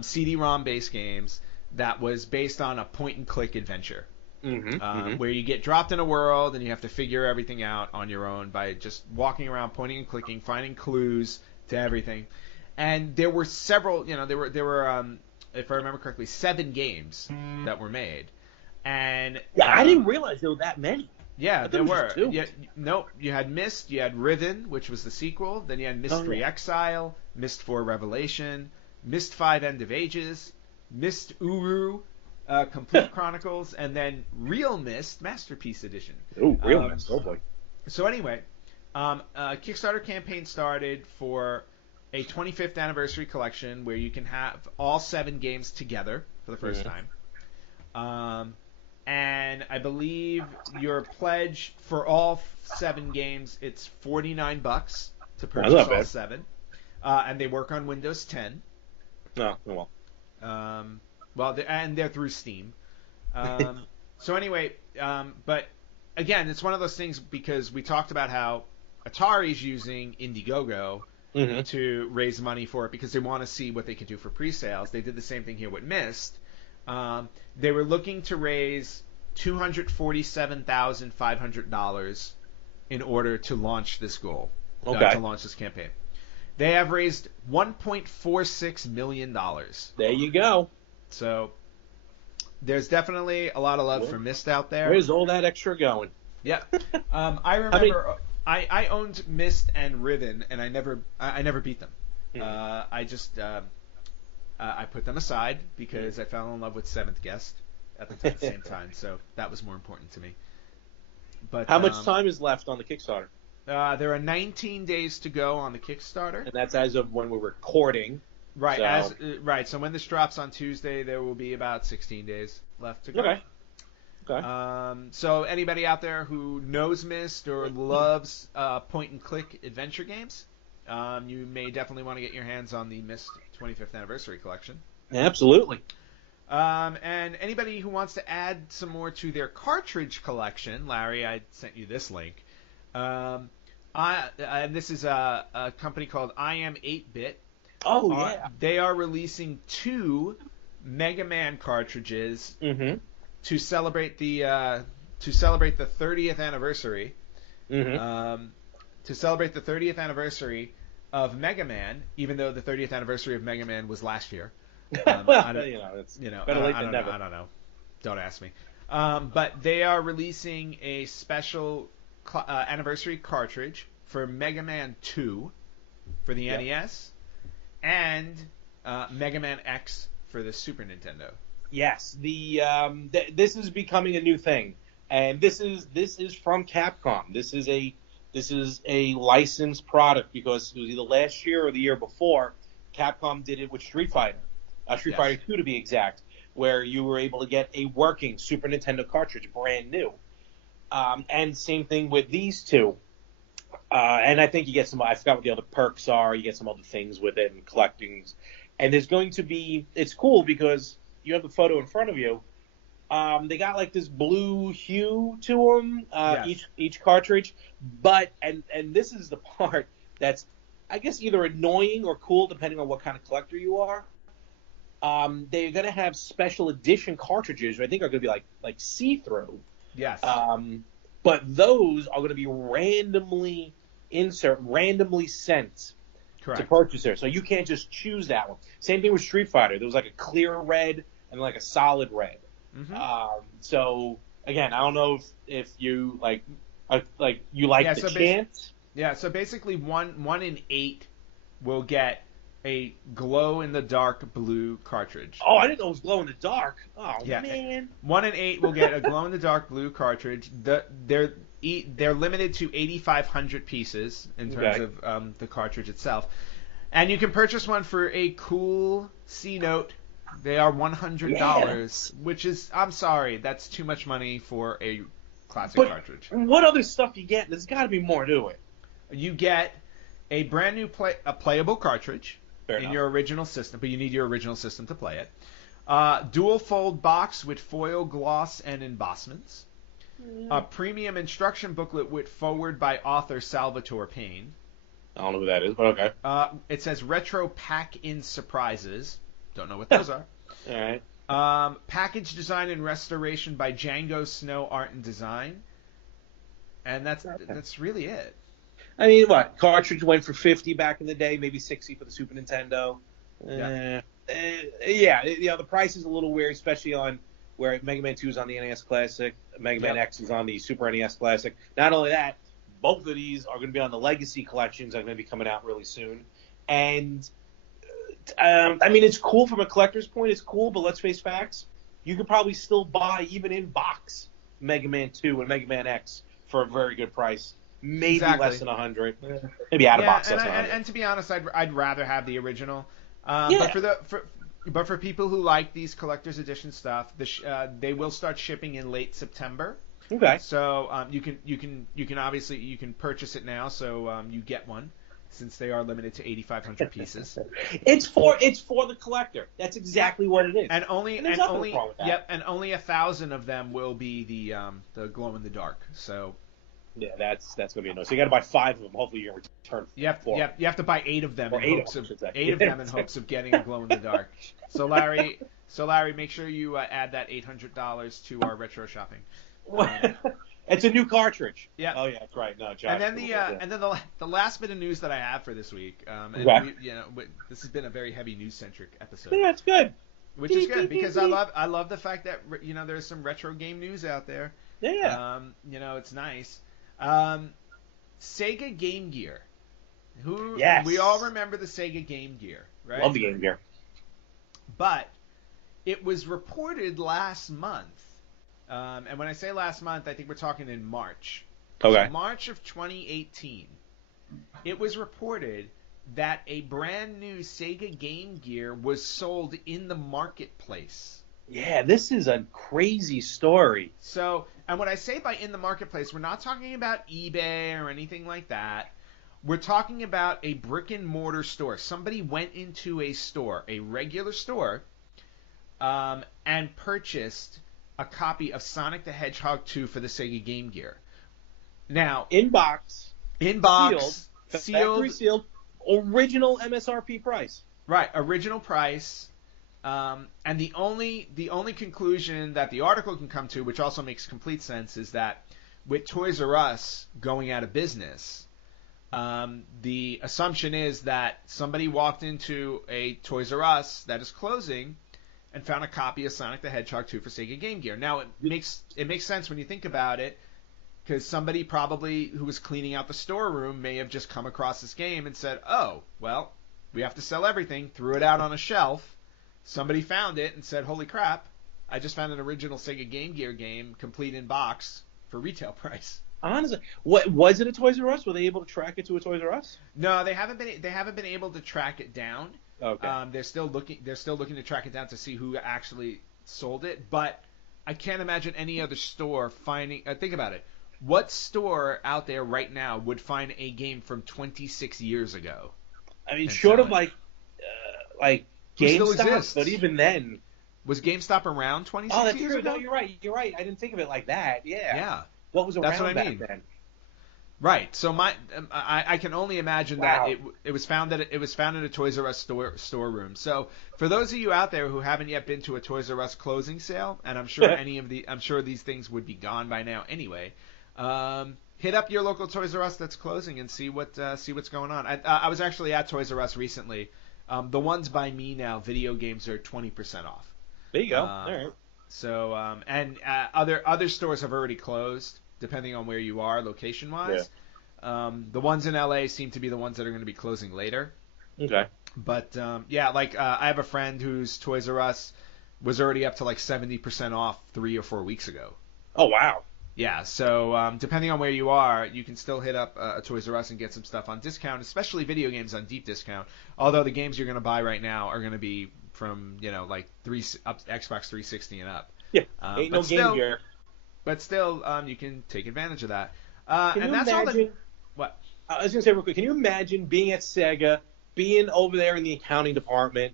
CD-ROM based games that was based on a point-and-click adventure. Where you get dropped in a world and you have to figure everything out on your own by just walking around, pointing and clicking, finding clues to everything. And there were several, there were if I remember correctly, 7 games that were made. And I didn't realize there were that many. Yeah, there were. You had Myst, you had Riven, which was the sequel. Then you had Myst 3 Exile, Myst 4 Revelation, Myst 5 End of Ages, Myst Uru, Complete Chronicles, and then Real Myst Masterpiece Edition. Oh, Real Myst! Oh boy. So anyway, Kickstarter campaign started for a 25th anniversary collection where you can have all 7 games together for the first time. And I believe your pledge for all 7 games, it's $49 to purchase all 7. And they work on Windows 10. Oh well. And they're through Steam. So anyway, but again, it's one of those things because we talked about how Atari's using Indiegogo to raise money for it because they want to see what they could do for pre-sales. They did the same thing here with Myst. They were looking to raise $247,500 in order to launch this goal, to launch this campaign. They have raised $1.46 million. There you go. So there's definitely a lot of love for Myst out there. Where's all that extra going? Yeah. I remember I owned Myst and Riven, and I never beat them. I just I put them aside because I fell in love with Seventh Guest at the same time, so that was more important to me. But how much time is left on the Kickstarter? There are 19 days to go on the Kickstarter, and that's as of when we're recording. Right. So. So when this drops on Tuesday, there will be about 16 days left to go. Okay. So anybody out there who knows Myst or loves point-and-click adventure games, you may definitely want to get your hands on the Myst 25th Anniversary Collection. Absolutely. And anybody who wants to add some more to their cartridge collection, Larry, I sent you this link. And this is a company called I Am 8-Bit. Oh, yeah. They are releasing 2 Mega Man cartridges to celebrate the 30th anniversary. To celebrate the 30th anniversary of Mega Man, even though the 30th anniversary of Mega Man was last year. Better late than never. I don't know. Don't ask me. But they are releasing a special anniversary cartridge for Mega Man 2 for the NES. And Mega Man X for the Super Nintendo. Yes, this is becoming a new thing, and this is from Capcom. This is a licensed product because it was either last year or the year before. Capcom did it with Street Fighter, Fighter 2 to be exact, where you were able to get a working Super Nintendo cartridge, brand new. And same thing with these two. And I think you get some. I forgot what the other perks are. You get some other things with it and collectings. And there's going to be. It's cool because you have the photo in front of you. They got like this blue hue to them, Yes. each cartridge. But and this is the part that's, I guess, either annoying or cool depending on what kind of collector you are. They're gonna have special edition cartridges, which I think are gonna be like see through. Yes. But those are gonna be randomly sent to Correct. purchaser, so you can't just choose that one. Same thing with Street Fighter. There was like a clear red and like a solid red. So again, I don't know if you you like the chance. Yeah. So basically, one in 8 will get a glow in the dark blue cartridge. Oh, I didn't know it was glow in the dark. Oh Yeah. man. 1 in 8 will get a glow in the dark blue cartridge. They're limited to 8,500 pieces in terms of the cartridge itself, and you can purchase one for a cool C note. They are $100, which is, I'm sorry, that's too much money for a classic cartridge. What other stuff you get? There's got to be more to it. You get a brand new playable cartridge Fair in enough. your original system, but you need your original system to play it. Dual fold box with foil gloss and embossments. A premium instruction booklet with foreword by author Salvatore Payne. I don't know who that is, but okay. It says retro pack-in surprises. Don't know what those are. All right. Package design and restoration by Django Snow Art and Design. And that's really it. I mean, what? Cartridge went for 50 back in the day, maybe 60 for the Super Nintendo. Yeah. The price is a little weird, especially on where Mega Man 2 is on the NES Classic, Mega Man X is on the Super NES Classic. Not only that, both of these are going to be on the Legacy collections that are going to be coming out really soon. And, I mean, it's cool from a collector's point. It's cool, but let's face facts. You could probably still buy, even in box, Mega Man 2 and Mega Man X for a very good price. Maybe less than 100. Maybe out of box less than 100. And to be honest, I'd rather have the original. But for people who like these collector's edition stuff, they will start shipping in late September. Okay. So you can obviously purchase it now, so you get one, since they are limited to 8,500 pieces. It's for the collector. That's exactly what it is. And only 1,000 of them will be the glow in the dark. So. Yeah, that's gonna be annoying. So you got to buy 5 of them. Hopefully you return 4. You have to buy 8 of them. Or in hopes of 8 of them in hopes of getting a glow in the dark. So Larry, make sure you add that $800 to our retro shopping. It's a new cartridge. Yeah. Oh yeah, that's right. No, Josh. And then the last bit of news that I have for this week, this has been a very heavy news centric episode. Yeah, it's good. Which is good because I love the fact that there's some retro game news out there. Yeah. It's nice. Sega Game Gear. Yes. We all remember the Sega Game Gear, right? Love the Game Gear. But it was reported last month, and when I say last month, I think we're talking in March. Okay. So March of 2018. It was reported that a brand new Sega Game Gear was sold in the marketplace. Yeah, this is a crazy story. So, and what I say by in the marketplace, we're not talking about eBay or anything like that. We're talking about a brick and mortar store. Somebody went into a store, a regular store, and purchased a copy of Sonic the Hedgehog 2 for the Sega Game Gear. Now, in box, factory sealed, original MSRP price. Right, original price. And the only conclusion that the article can come to, which also makes complete sense, is that with Toys R Us going out of business, the assumption is that somebody walked into a Toys R Us that is closing and found a copy of Sonic the Hedgehog 2 for Sega Game Gear. Now it makes sense when you think about it, because somebody probably who was cleaning out the storeroom may have just come across this game and said, "Oh, well, we have to sell everything," threw it out on a shelf. Somebody found it and said, "Holy crap, I just found an original Sega Game Gear game, complete in box, for retail price." Honestly, what was it a Toys R Us? Were they able to track it to a Toys R Us? No, they haven't been able to track it down. Okay. They're still looking to track it down to see who actually sold it, but I can't imagine any other store finding. Think about it. what store out there right now would find a game from 26 years ago? I mean, short of like Who still GameStop, exists? but even then. Was GameStop around 26 Oh, that's years true. ago? No, you're right. You're right. I didn't think of it like that. Yeah. Yeah. What was around That's what I back mean. then? Right. So I can only imagine Wow. that it was found in a Toys R Us storeroom. So for those of you out there who haven't yet been to a Toys R Us closing sale, and I'm sure these things would be gone by now anyway. Hit up your local Toys R Us that's closing and see what's going on. I was actually at Toys R Us recently. The ones by me now, video games are 20% off. There you go. All right. So other stores have already closed, depending on where you are location wise. Yeah. The ones in LA seem to be the ones that are going to be closing later. Okay. But I have a friend whose Toys R Us was already up to like 70% off 3 or 4 weeks ago. Oh wow. Yeah, so depending on where you are, you can still hit up a Toys R Us and get some stuff on discount, especially video games on deep discount. Although the games you're going to buy right now are going to be from like Xbox 360 and up. Yeah, ain't no game here. But still, you can take advantage of that. Can and you that's imagine, all the. What? I was going to say real quick. Can you imagine being at Sega, being over there in the accounting department,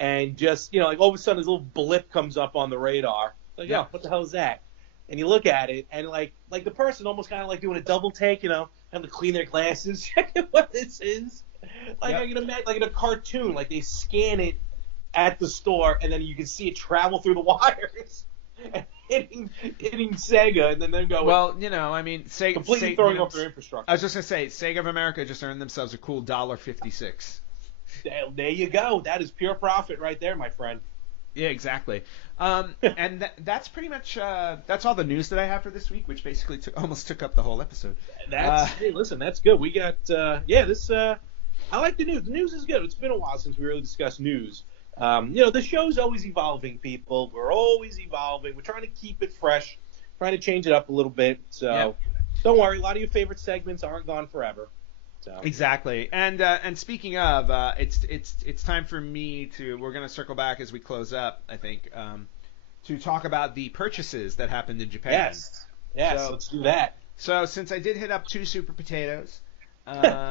and just like all of a sudden this little blip comes up on the radar? Like, Yeah. oh, what the hell is that? And you look at it, and like the person almost kind of like doing a double take, having to clean their glasses, checking what this is. Like I can imagine, like in a cartoon, like they scan it at the store, and then you can see it travel through the wires and hitting Sega, and then them going. Well, I mean, Sega completely throwing off their infrastructure. I was just gonna say, Sega of America just earned themselves a cool $1.56. There you go. That is pure profit right there, my friend. Yeah, exactly. And that's pretty much that's all the news that I have for this week, which basically almost took up the whole episode. Hey, listen, that's good. We got this. I like the news. The news is good. It's been a while since we really discussed news. The show's always evolving, people. We're always evolving. We're trying to keep it fresh, trying to change it up a little bit. So Don't worry. A lot of your favorite segments aren't gone forever. So. Exactly. And speaking of, it's time for me to. We're going to circle back as we close up, I think, to talk about the purchases that happened in Japan. Yes. So, let's do that. So since I did hit up 2 Super Potatoes,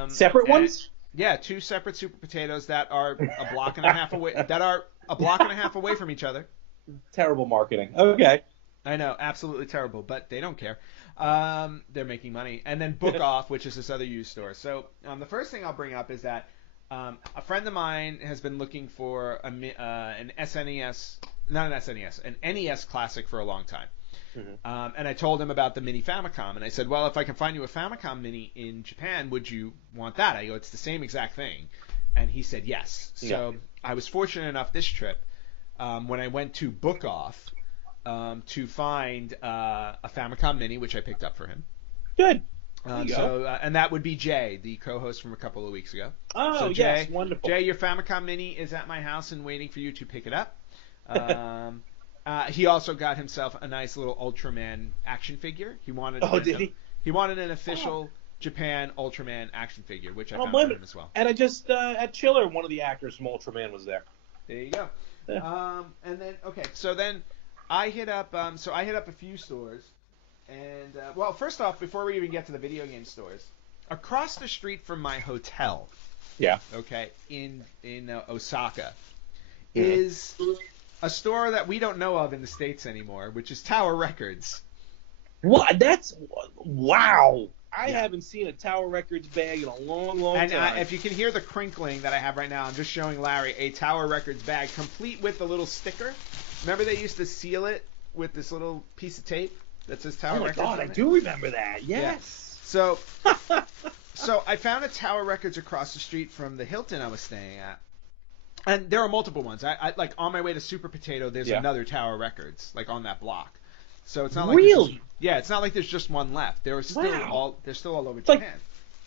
separate ones. Yeah, 2 separate Super Potatoes that are a block and a half away. That are a block and a half away from each other. Terrible marketing. Okay. I know, absolutely terrible, but they don't care. They're making money. And then Book Off, which is this other used store. So the first thing I'll bring up is that a friend of mine has been looking for an SNES, not an SNES, an NES Classic for a long time. Mm-hmm. And I told him about the Mini Famicom, and I said, well, if I can find you a Famicom Mini in Japan, would you want that? I go, it's the same exact thing. And he said yes. So I was fortunate enough this trip, when I went to Book Off, to find a Famicom Mini, which I picked up for him. Good. And that would be Jay, the co-host from a couple of weeks ago. Oh, so Jay, yes, wonderful. Jay, your Famicom Mini is at my house and waiting for you to pick it up. He also got himself a nice little Ultraman action figure. He wanted. He wanted an official Japan Ultraman action figure, which I found for him as well. And I just at Chiller, one of the actors from Ultraman was there. There you go. Yeah. And then so then I hit up a few stores, and well, first off, before we even get to the video game stores, across the street from my hotel, okay, in Osaka, is a store that we don't know of in the States anymore, which is Tower Records. What? Wow. I haven't seen a Tower Records bag in a long time. And if you can hear the crinkling that I have right now, I'm just showing Larry a Tower Records bag, complete with the little sticker. Remember they used to seal it with this little piece of tape that says Tower Records? Oh my God, I do remember that. Yes. Yeah. So I found a Tower Records across the street from the Hilton I was staying at. And there are multiple ones. I like on my way to Super Potato, there's another Tower Records, like on that block. So it's not like it's not like there's just one left. They're still all over Japan.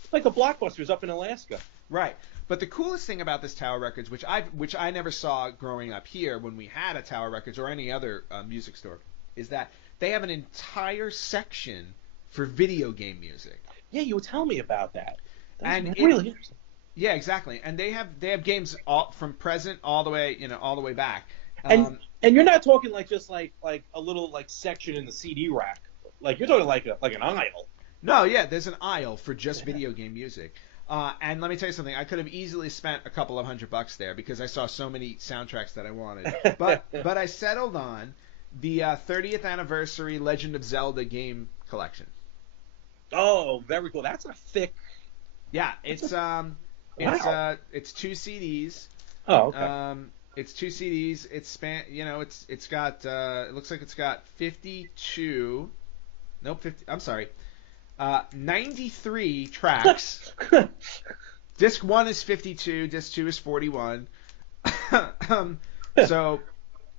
It's like the Blockbusters up in Alaska. Right. But the coolest thing about this Tower Records, which I never saw growing up here when we had a Tower Records or any other music store, is that they have an entire section for video game music. Yeah, you were telling me about that. That's and really interesting. Yeah, exactly. And they have games from present all the way back. And you're not talking like just like a little like section in the CD rack. Like you're talking like an aisle. No, yeah, there's an aisle for just video game music. And let me tell you something. I could have easily spent a couple of $100 there because I saw so many soundtracks that I wanted. But I settled on the 30th anniversary Legend of Zelda game collection. Oh, very cool. That's a thick. Yeah, it's 2 CDs. Oh, okay. It's 2 CDs. It's got it looks like it's got 52. Nope, 50. I'm sorry. 93 tracks. Disc 1 is 52. Disc 2 is 41. So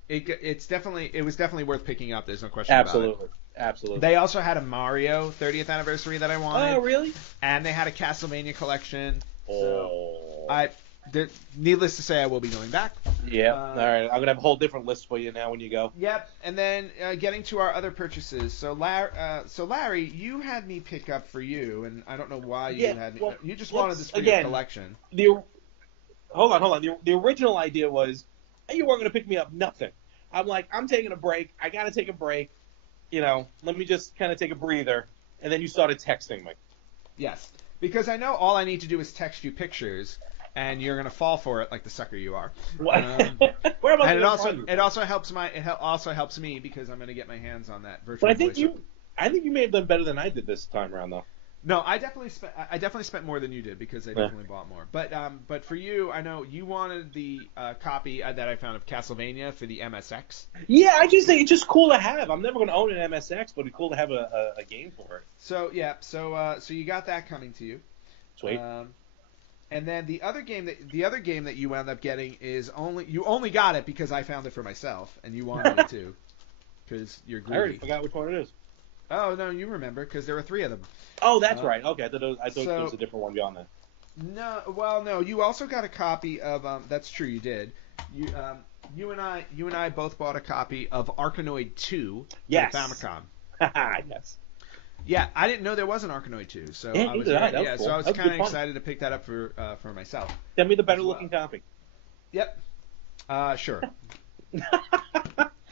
it was definitely worth picking up. There's no question about it. Absolutely. They also had a Mario 30th anniversary that I wanted. Oh, really? And they had a Castlevania collection. Oh. So needless to say, I will be going back. Yeah. All right. I'm gonna have a whole different list for you now when you go. Yep. And then getting to our other purchases. So Larry, you had me pick up for you, and I don't know why you had me. Well, you just wanted this for your collection. Hold on. The original idea was, hey, you weren't gonna pick me up nothing. I'm like, I'm taking a break. I gotta take a break. Let me just kind of take a breather. And then you started texting me. Yes, because I know all I need to do is text you pictures, and you're gonna fall for it like the sucker you are. What? And it also helps me because I'm gonna get my hands on that virtual. But I think you may have done better than I did this time around, though. No, I definitely spent more than you did because I definitely bought more. But for you, I know you wanted the copy that I found of Castlevania for the MSX. Yeah, I just think it's just cool to have. I'm never going to own an MSX, but it's cool to have a game for it. So yeah, so you got that coming to you. Sweet. And then the other game that you wound up getting is you only got it because I found it for myself and you wanted it too because you're greedy. I already forgot which one it is. Oh no, you remember because there were 3 of them. Oh, that's right. Okay, I thought there was a different one beyond that. No. You also got a copy of. That's true, you did. You and I both bought a copy of Arkanoid 2 for the Famicom. Yes. Yeah, I didn't know there was an Arkanoid 2, so I was cool. So I was kind of excited to pick that up for myself. Send me the better looking copy. Yep. Sure.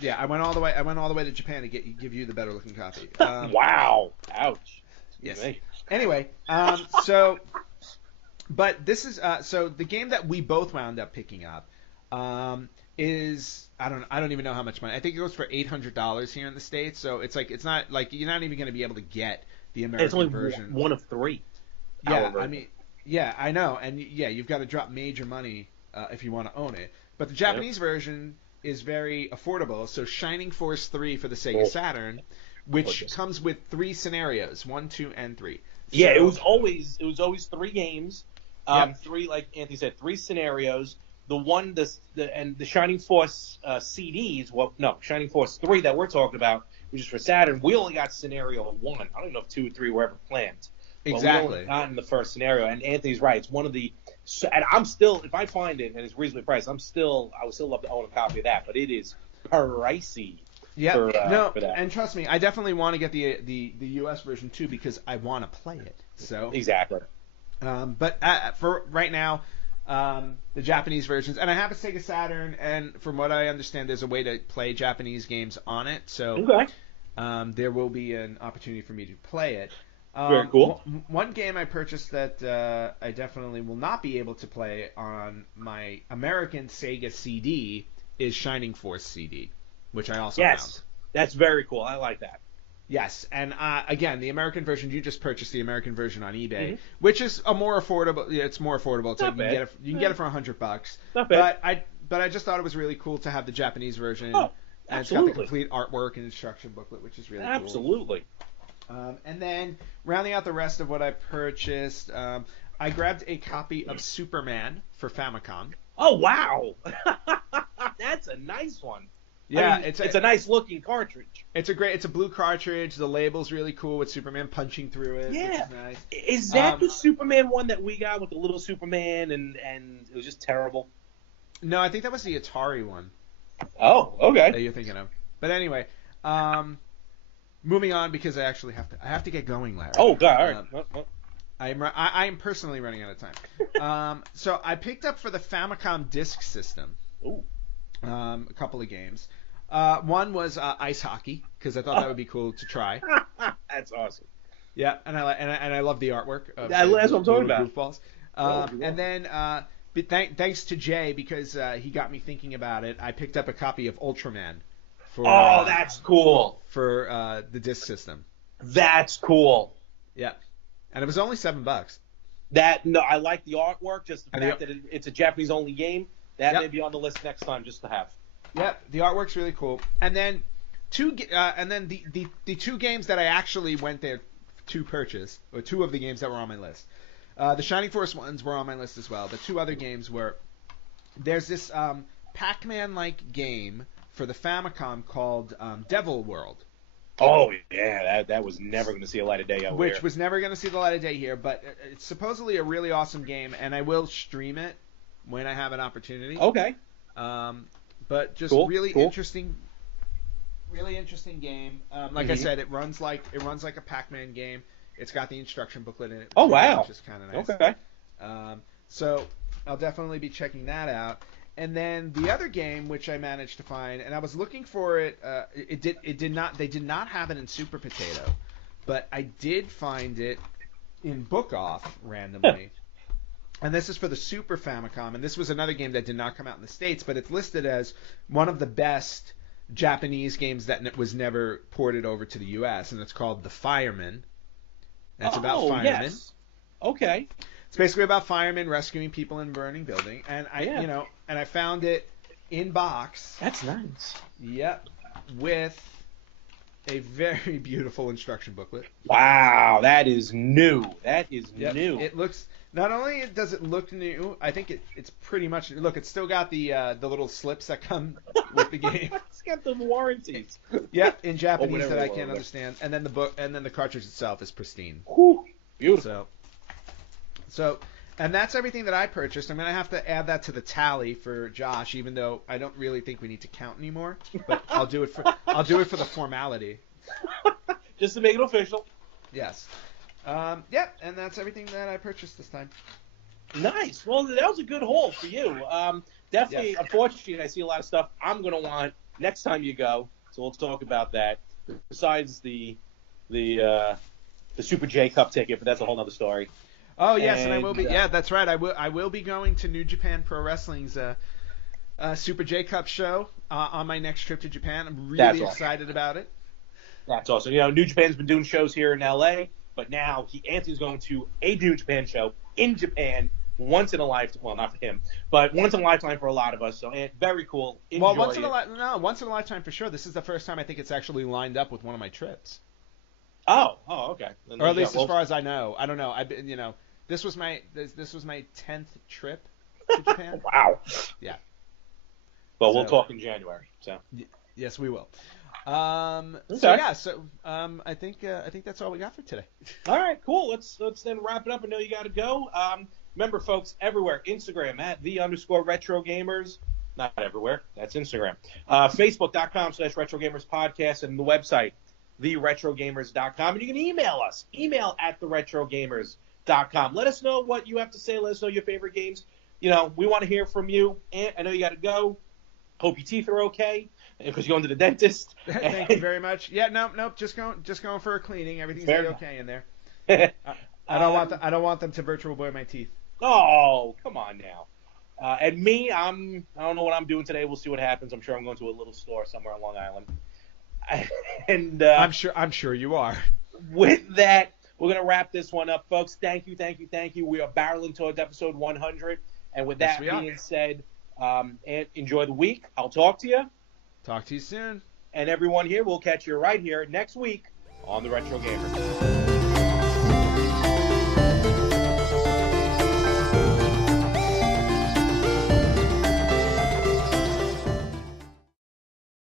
Yeah, I went all the way to Japan to give you the better looking copy. Wow! Ouch. Yes. Anyway, but this is so the game that we both wound up picking up is I don't even know how much money. I think it goes for $800 here in the States. So it's not like you're not even going to be able to get the American version. It's only one of 3. Yeah, I mean, yeah, I know, and yeah, you've got to drop major money if you want to own it. But the Japanese version is very affordable. So Shining Force 3 for the Sega Saturn, which comes with 3 scenarios, 1, 2, and 3. So, yeah, it was always 3 games, 3 like Anthony said, 3 scenarios. The Shining Force CDs. Well, no, Shining Force 3 that we're talking about, which is for Saturn. We only got scenario 1. I don't know if 2 or 3 were ever planned. Exactly. We only got in the first scenario, and Anthony's right. It's one of the. And I'm still, if I find it and it's reasonably priced, I would still love to own a copy of that. But it is pricey. Yeah, for that. And trust me, I definitely want to get the US version too because I want to play it. So exactly. But for right now, the Japanese versions, and I have a Sega Saturn, and from what I understand, there's a way to play Japanese games on it. So there will be an opportunity for me to play it. Very cool. One game I purchased that I definitely will not be able to play on my American Sega CD is Shining Force CD, which I also found. That's very cool. I like that. Yes, and again, the American version, you just purchased the American version on eBay, which is a more affordable. Yeah, it's more affordable. It's Not bad. You can get it for $100. Not bad. But I just thought it was really cool to have the Japanese version. Oh, and it's got the complete artwork and instruction booklet, which is really cool. Absolutely. And then rounding out the rest of what I purchased, I grabbed a copy of Superman for Famicom. Oh wow, that's a nice one. Yeah, I mean, it's a nice looking cartridge. It's a blue cartridge. The label's really cool with Superman punching through it. Yeah, which is nice. Is that the Superman one that we got with the little Superman and it was just terrible? No, I think that was the Atari one. Oh, okay. That you're thinking of. But anyway, moving on because I have to get going, Larry. Oh God! All right. I am personally running out of time. So I picked up for the Famicom Disk System. Ooh. A couple of games. One was ice hockey because I thought that would be cool to try. That's awesome. Yeah, and I love the artwork. Of That's what I'm talking about. Goofballs. And then thanks to Jay because he got me thinking about it. I picked up a copy of Ultraman. That's cool. For the disc system. That's cool. Yeah, and it was only $7. I like the artwork. Just the fact that it's a Japanese only game. That may be on the list next time just to have. Yep, the artwork's really cool. And then the two games that I actually went there to purchase, or two of the games that were on my list. The Shining Force ones were on my list as well. The two other games were there's this Pac-Man-like game for the Famicom called Devil World. Oh yeah, that was never going to see a light of day over here. Which was never going to see the light of day here, but it's supposedly a really awesome game, and I will stream it when I have an opportunity. Okay. But just really interesting game. Like I said, it runs like a Pac-Man game. It's got the instruction booklet in it. Oh wow, which is kind of nice. Okay. So I'll definitely be checking that out. And then the other game which I managed to find, and I was looking for it. They did not have it in Super Potato, but I did find it in Book Off randomly. And this is for the Super Famicom, and this was another game that did not come out in the States, but it's listed as one of the best Japanese games that was never ported over to the U.S., and it's called The Fireman. And it's about firemen. Yes. Okay. It's basically about firemen rescuing people in a burning building, and I found it in box. That's nice. Yep, with a very beautiful instruction booklet. Wow, that is new. That is new. It looks. Not only does it look new, I think it's pretty much. Look, it's still got the little slips that come with the game. It's got the warranties. Yeah, in Japanese that I can't understand, and then the cartridge itself is pristine. Whew, beautiful. So, and that's everything that I purchased. I'm gonna have to add that to the tally for Josh, even though I don't really think we need to count anymore. But I'll do it for the formality. Just to make it official. Yes. And that's everything that I purchased this time. Nice. Well, that was a good haul for you. Definitely, yes. Unfortunately, I see a lot of stuff I'm going to want next time you go, so we'll talk about that. Besides the Super J Cup ticket, but that's a whole other story. Oh, yes, and I will be. Yeah, that's right. I will be going to New Japan Pro Wrestling's Super J Cup show on my next trip to Japan. I'm really excited about it. That's awesome. New Japan's been doing shows here in L.A., but now Anthony's going to a New Japan show in Japan once in a lifetime. Well, not for him, but once in a lifetime for a lot of us. So very cool. Enjoy well, once in a lifetime for sure. This is the first time I think it's actually lined up with one of my trips. Oh, okay. Or at least as far as I know. I don't know. This was my 10th trip to Japan. Wow. Yeah. But we'll talk in January. So. Yes, we will. Okay. So I think that's all we got for today. All right, cool. Let's then wrap it up. I know you got to go. Remember, folks, everywhere, Instagram at @the_RetroGamers. Not everywhere. That's Instagram. Facebook.com/RetroGamersPodcast and the website, theretrogamers.com. And you can email us. Email at theretrogamers.com. Let us know what you have to say. Let us know your favorite games. We want to hear from you. And I know you got to go. Hope your teeth are okay because you're going to the dentist. Thank you very much. Yeah, nope. Just going for a cleaning. Everything's okay in there. I don't want them to virtual boy my teeth. Oh, come on now. And me, I don't know what I'm doing today. We'll see what happens. I'm sure I'm going to a little store somewhere on Long Island. And I'm sure you are. With that, we're gonna wrap this one up, folks. Thank you. We are barreling towards episode 100. And with that being said, and enjoy the week. I'll talk to you. Talk to you soon. And everyone here, we'll catch you right here next week on the Retro Gamer.